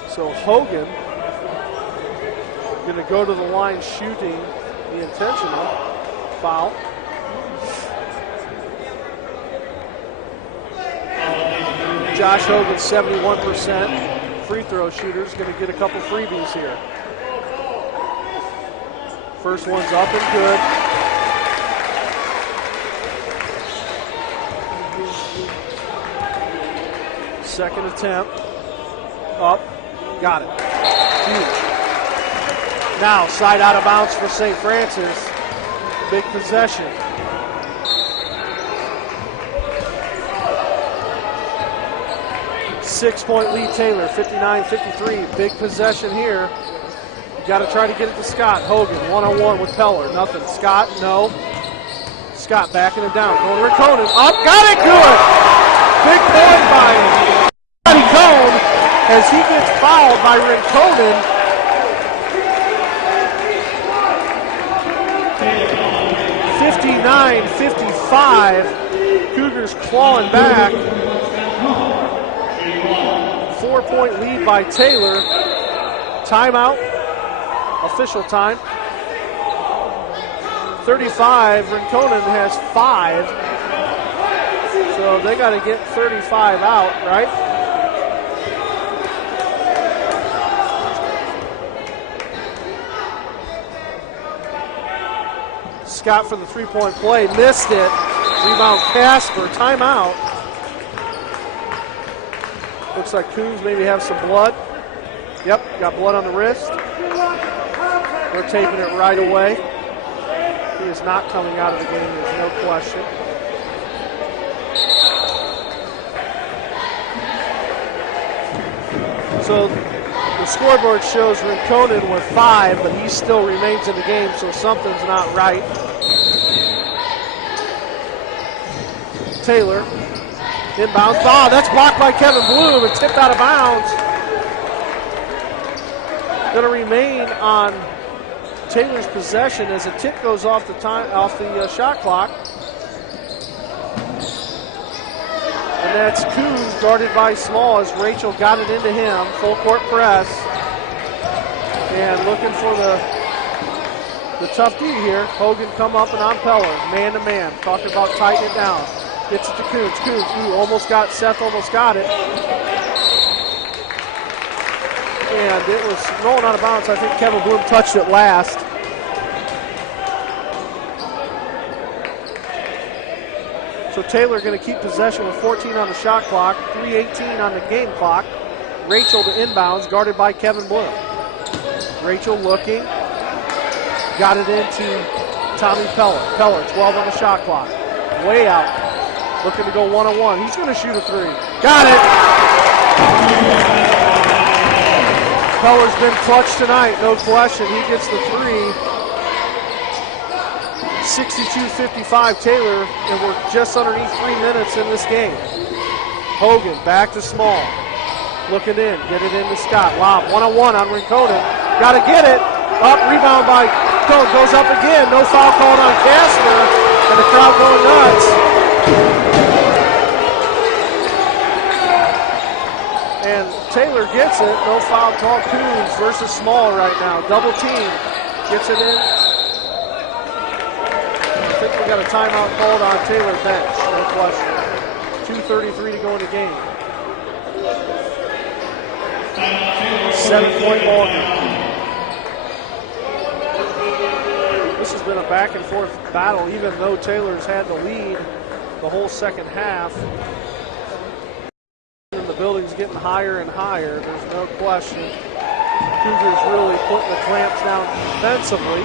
So Hogan going to go to the line shooting the intentional foul. Josh Hogan, 71% free throw shooter, is going to get a couple freebies here. First one's up and good. Second attempt, up, got it. Huge. Now, side out of bounds for St. Francis. Big possession. 6-point lead, Taylor, 59-53. Big possession here. You got to try to get it to Scott. Hogan, one-on-one with Peller. Nothing. Scott, no. Scott backing it down. Going Rinconen. Up, got it, good. Big point by Scotty Cone as he gets fouled by Rinconen. 59-55. Cougars clawing back. 4-point lead by Taylor. Timeout. Official time. 35. Rinconen has 5. So they got to get 35 out, right? Scott for the three-point play, missed it. Rebound Casper, timeout. Looks like Coons maybe have some blood. Yep, got blood on the wrist. They're taping it right away. He is not coming out of the game, there's no question. So the scoreboard shows Rinconen with 5, but he still remains in the game, so something's not right. Taylor, inbounds. Oh, that's blocked by Kevin Bloom and tipped out of bounds. Going to remain on Taylor's possession as a tip goes off the shot clock. And that's Coons guarded by Small as Rachel got it into him. Full court press. And looking for the tough D here. Hogan come up and on Peller. Man to man. Talking about tightening it down. Gets it to Coons. Coons, almost got Seth, almost got it. And it was rolling out of bounds. I think Kevin Bloom touched it last. So Taylor going to keep possession with 14 on the shot clock, 3:18 on the game clock. Rachel to inbounds, guarded by Kevin Bloom. Rachel looking, got it into Tommy Peller. Peller, 12 on the shot clock. Way out, looking to go one-on-one. He's going to shoot a 3. Got it! Peller's been clutch tonight, no question. He gets the 3. 62-55 Taylor, and we're just underneath 3 minutes in this game. Hogan back to Small. Looking in, get it into Scott. Lob, one-on-one on Rinconen. Got to get it. Up, rebound by Cone. Goes up again. No foul called on Casper, and the crowd going nuts. And Taylor gets it. No foul call. Coons versus Small right now. Double team. Gets it in. I think we got a timeout called on Taylor bench. No question. 2:33 to go in the game. 7-point ball game. This has been a back and forth battle, even though Taylor's had the lead the whole second half. And the building's getting higher and higher, there's no question. Cougars really putting the clamps down defensively.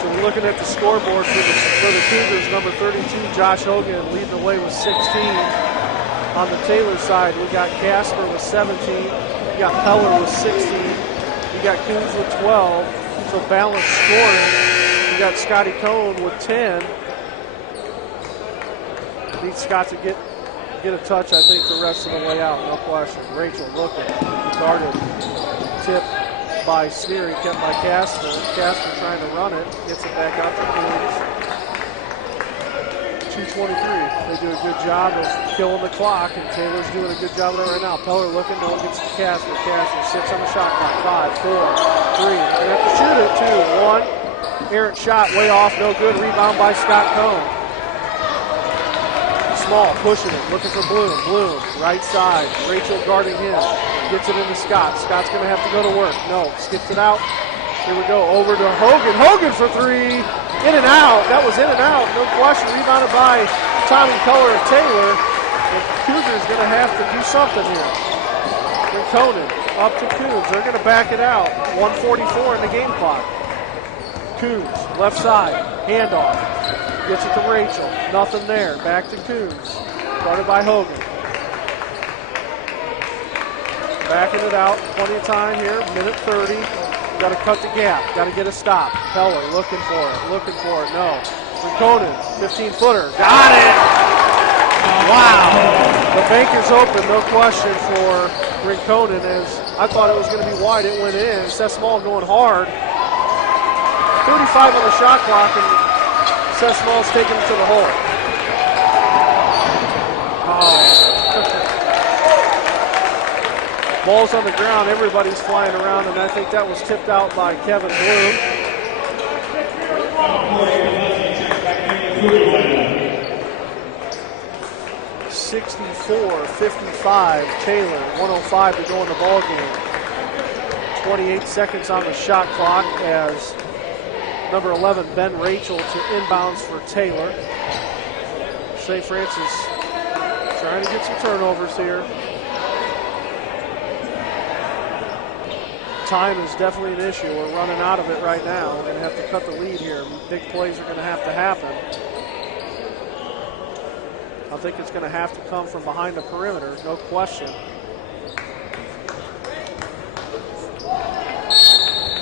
So we're looking at the scoreboard for the Cougars. Number 32, Josh Hogan, leading the way with 16. On the Taylor side, we got Casper with 17. We got Peller with 16. We got Coons with 12. So balanced scoring. We got Scotty Cone with 10. Needs Scott to get a touch, I think, the rest of the way out, no question. Rachel looking, guarded, tip by Sneary, kept by Casper. Casper trying to run it, gets it back out to Coons. 2:23. They do a good job of killing the clock, and Taylor's doing a good job of it right now. Peller looking, no, gets to Casper. Casper 6 on the shot clock. 5, 4, 3. They have to shoot it, 2, 1. Errant shot, way off, no good. Rebound by Scott Cone. Small, pushing it, looking for Bloom. Bloom, right side. Rachel guarding him. Gets it into Scott. Scott's going to have to go to work. No, skips it out. Here we go, over to Hogan. Hogan for 3. In and out. That was in and out. No question. Rebounded by Tommy Peller and Taylor. The Cougars going to have to do something here. Rinconen up to Coons. They're going to back it out. 1:44 in the game clock. Coons, left side. Handoff. Gets it to Rachel. Nothing there. Back to Coons. Guarded by Hogan. Backing it out. Plenty of time here. Minute 30. Got to cut the gap. Got to get a stop. Heller looking for it. Looking for it. No. Rinconen, 15-footer. Got it! Wow. The bank is open, no question, for Rinconen, as I thought it was going to be wide. It went in. Seth Small going hard. 35 on the shot clock, and Seth Small's taking it to the hole. Ball's on the ground. Everybody's flying around, and I think that was tipped out by Kevin Bloom. 64-55, Taylor, 105 to go in the ball game. 28 seconds on the shot clock as number 11, Ben Rachel, to inbounds for Taylor. St. Francis trying to get some turnovers here. Time is definitely an issue. We're running out of it right now. We're going to have to cut the lead here. Big plays are going to have to happen. I think it's going to have to come from behind the perimeter, no question.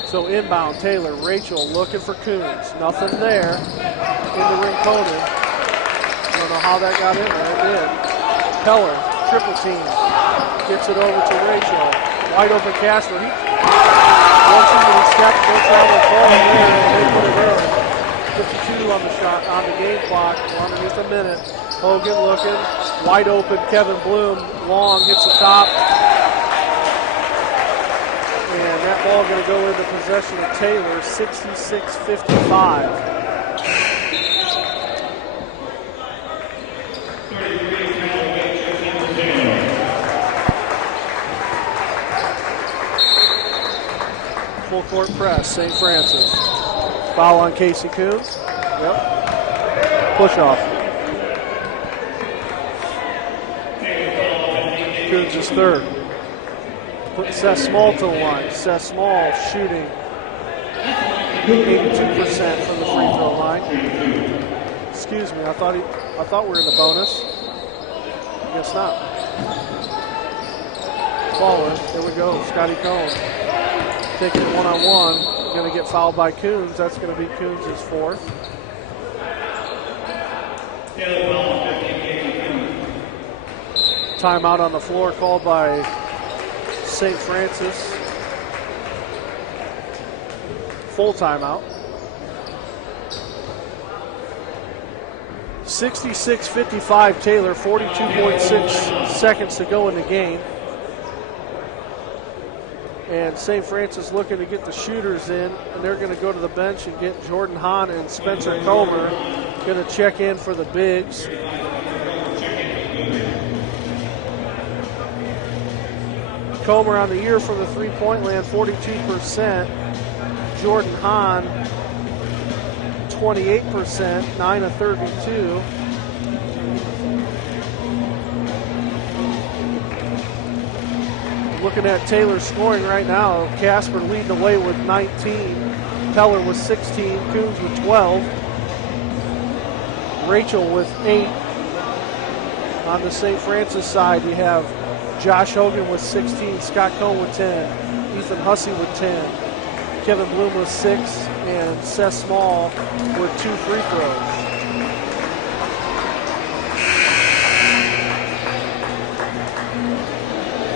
So inbound, Taylor, Rachel looking for Coons. Nothing there. Into Rinconen. I don't know how that got in there. It did. Keller, triple team. Gets it over to Rachel. Wide open Casper. He wants him to step, no travel forward there, and they put it in. 52 on the shot, on the game clock, underneath a minute. Hogan looking, wide open, Kevin Bloom, long, hits the top. And that ball going to go into possession of Taylor, 66-55. Full court press, St. Francis. Foul on Casey Coons. Yep. Push off. Coons is third. Put Seth Small to the line. Seth Small shooting 82% from the free throw line. Excuse me, I thought we were in the bonus. I guess not. Forward. There we go. Scotty Cohn taking it one-on-one. Going to get fouled by Coons. That's going to be Coons' fourth. Timeout on the floor called by St. Francis. Full timeout. 66-55 Taylor, 42.6 seconds to go in the game. And St. Francis looking to get the shooters in, and they're going to go to the bench and get Jordan Hahn and Spencer Comer. Going to check in for the bigs. Comer on the year from the three-point land, 42%. Jordan Hahn, 28%, 9 of 32. Looking at Taylor's scoring right now, Casper leading the way with 19. Keller with 16, Coons with 12. Rachel with 8. On the St. Francis side, you have Josh Hogan with 16, Scott Cohn with 10, Ethan Hussey with 10, Kevin Bloom with 6, and Seth Small with 2 free throws.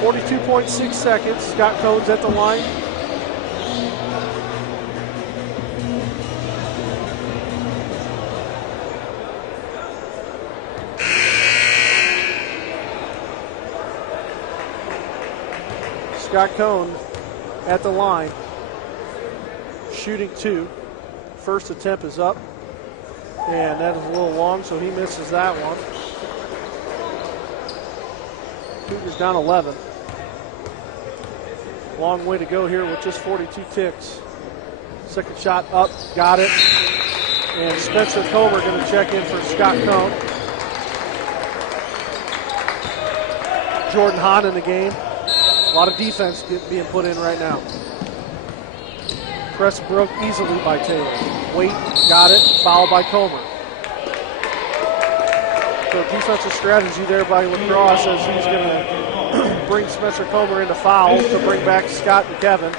.6 seconds. Scott Cohn's at the line. Scott Cohn at the line, shooting 2. First attempt is up, and that is a little long, so he misses that one. Cougars down 11. Long way to go here with just 42 ticks. Second shot up, got it. And Spencer Comer going to check in for Scott Cohn. Jordan Hahn in the game. A lot of defense being put in right now. Press broke easily by Taylor. Wait, got it. Foul by Comer. So defensive strategy there by Lacrosse as he's going to bring Spencer Comer into foul to bring back Scott and Kevin.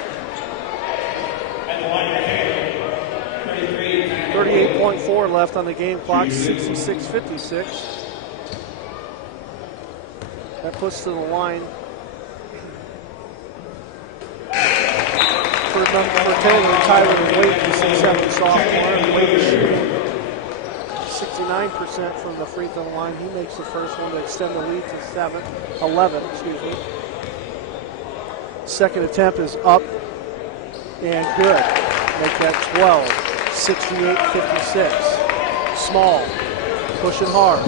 38.4 left on the game clock, 66-56. That puts to the line for Taylor, Tyler Wade, the 6'7" sophomore. Wade is shooting 69% from the free throw line. He makes the first one to extend the lead to 11. Second attempt is up and good. Make that 12. 68-56. Small, pushing hard.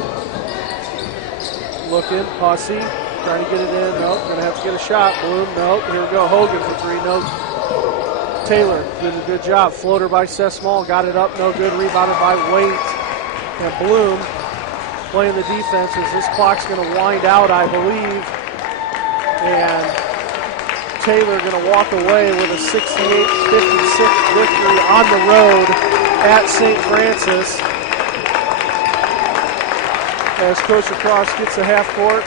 Looking, Posse, trying to get it in. Nope, gonna have to get a shot. Bloom, nope. Here we go. Hogan for three. No. Taylor did a good job. Floater by Seth Small, got it up. No good. Rebounded by Waite. And Bloom playing the defense as this clock's gonna wind out, I believe. And Taylor going to walk away with a 68-56 victory on the road at St. Francis. As Coach Lacrosse gets a half court,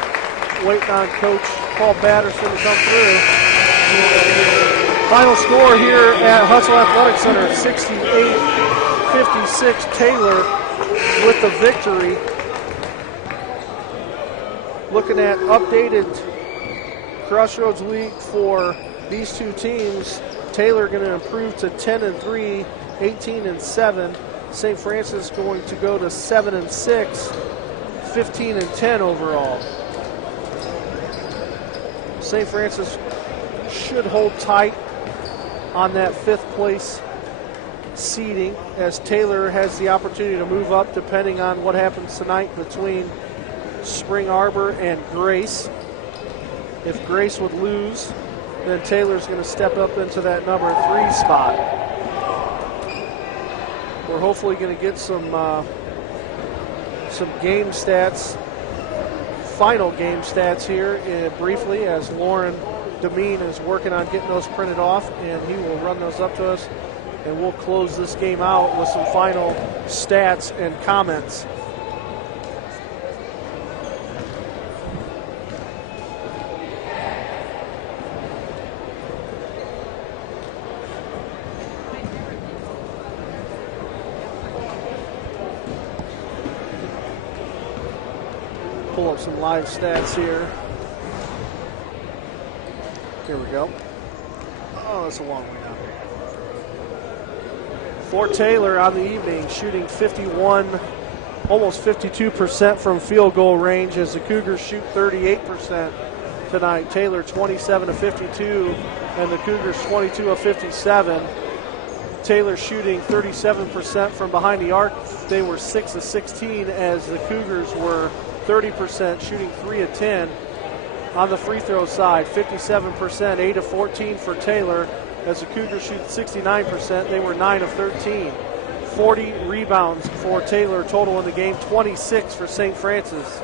waiting on Coach Paul Patterson to come through. Final score here at Hutzel Athletic Center, 68-56. Taylor with the victory. Looking at updated Crossroads League for these two teams, Taylor going to improve to 10-3, 18-7. St. Francis going to go to 7-6, 15-10 overall. St. Francis should hold tight on that 5th place seeding as Taylor has the opportunity to move up depending on what happens tonight between Spring Arbor and Grace. If Grace would lose, then Taylor's going to step up into that number 3 spot. We're hopefully going to get some game stats, final game stats here briefly as Lauren Demeen is working on getting those printed off, and he will run those up to us, and we'll close this game out with some final stats and comments. Pull up some live stats here. Here we go. Oh, that's a long way down. For Taylor on the evening, shooting 51, almost 52% from field goal range as the Cougars shoot 38% tonight. Taylor 27 of 52 and the Cougars 22 of 57. Taylor shooting 37% from behind the arc. They were 6 of 16 as the Cougars were 30%, shooting 3 of 10. On the free throw side, 57%, 8 of 14 for Taylor. As the Cougars shoot 69%, they were 9 of 13. 40 rebounds for Taylor total in the game, 26 for St. Francis.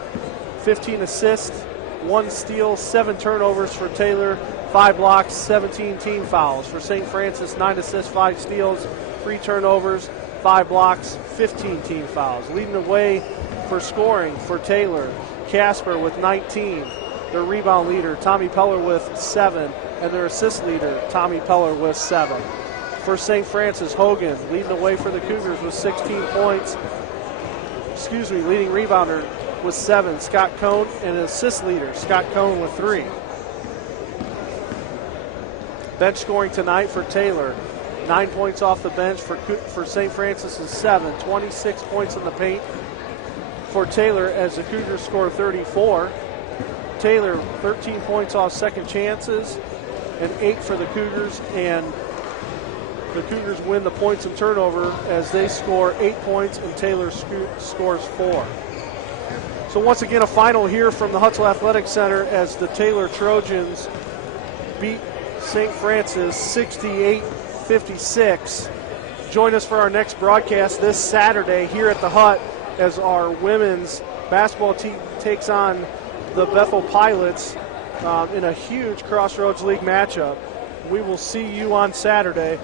15 assists, 1 steal, 7 turnovers for Taylor, 5 blocks, 17 team fouls. For St. Francis, 9 assists, 5 steals, 3 turnovers, 5 blocks, 15 team fouls. Leading the way for scoring for Taylor, Casper with 19. Their rebound leader, Tommy Peller with 7. And their assist leader, Tommy Peller with 7. For St. Francis, Hogan leading the way for the Cougars with 16 points. Leading rebounder with 7, Scott Cohn, and an assist leader, Scott Cohn with 3. Bench scoring tonight for Taylor. 9 points off the bench for St. Francis is 7. 26 points in the paint for Taylor as the Cougars score 34. Taylor 13 points off second chances and 8 for the Cougars, and the Cougars win the points and turnover as they score 8 points and Taylor scores 4. So once again, a final here from the Hutzel Athletic Center as the Taylor Trojans beat St. Francis 68-56. Join us for our next broadcast this Saturday here at the Hut as our women's basketball team takes on the Bethel Pilots in a huge Crossroads League matchup. We will see you on Saturday.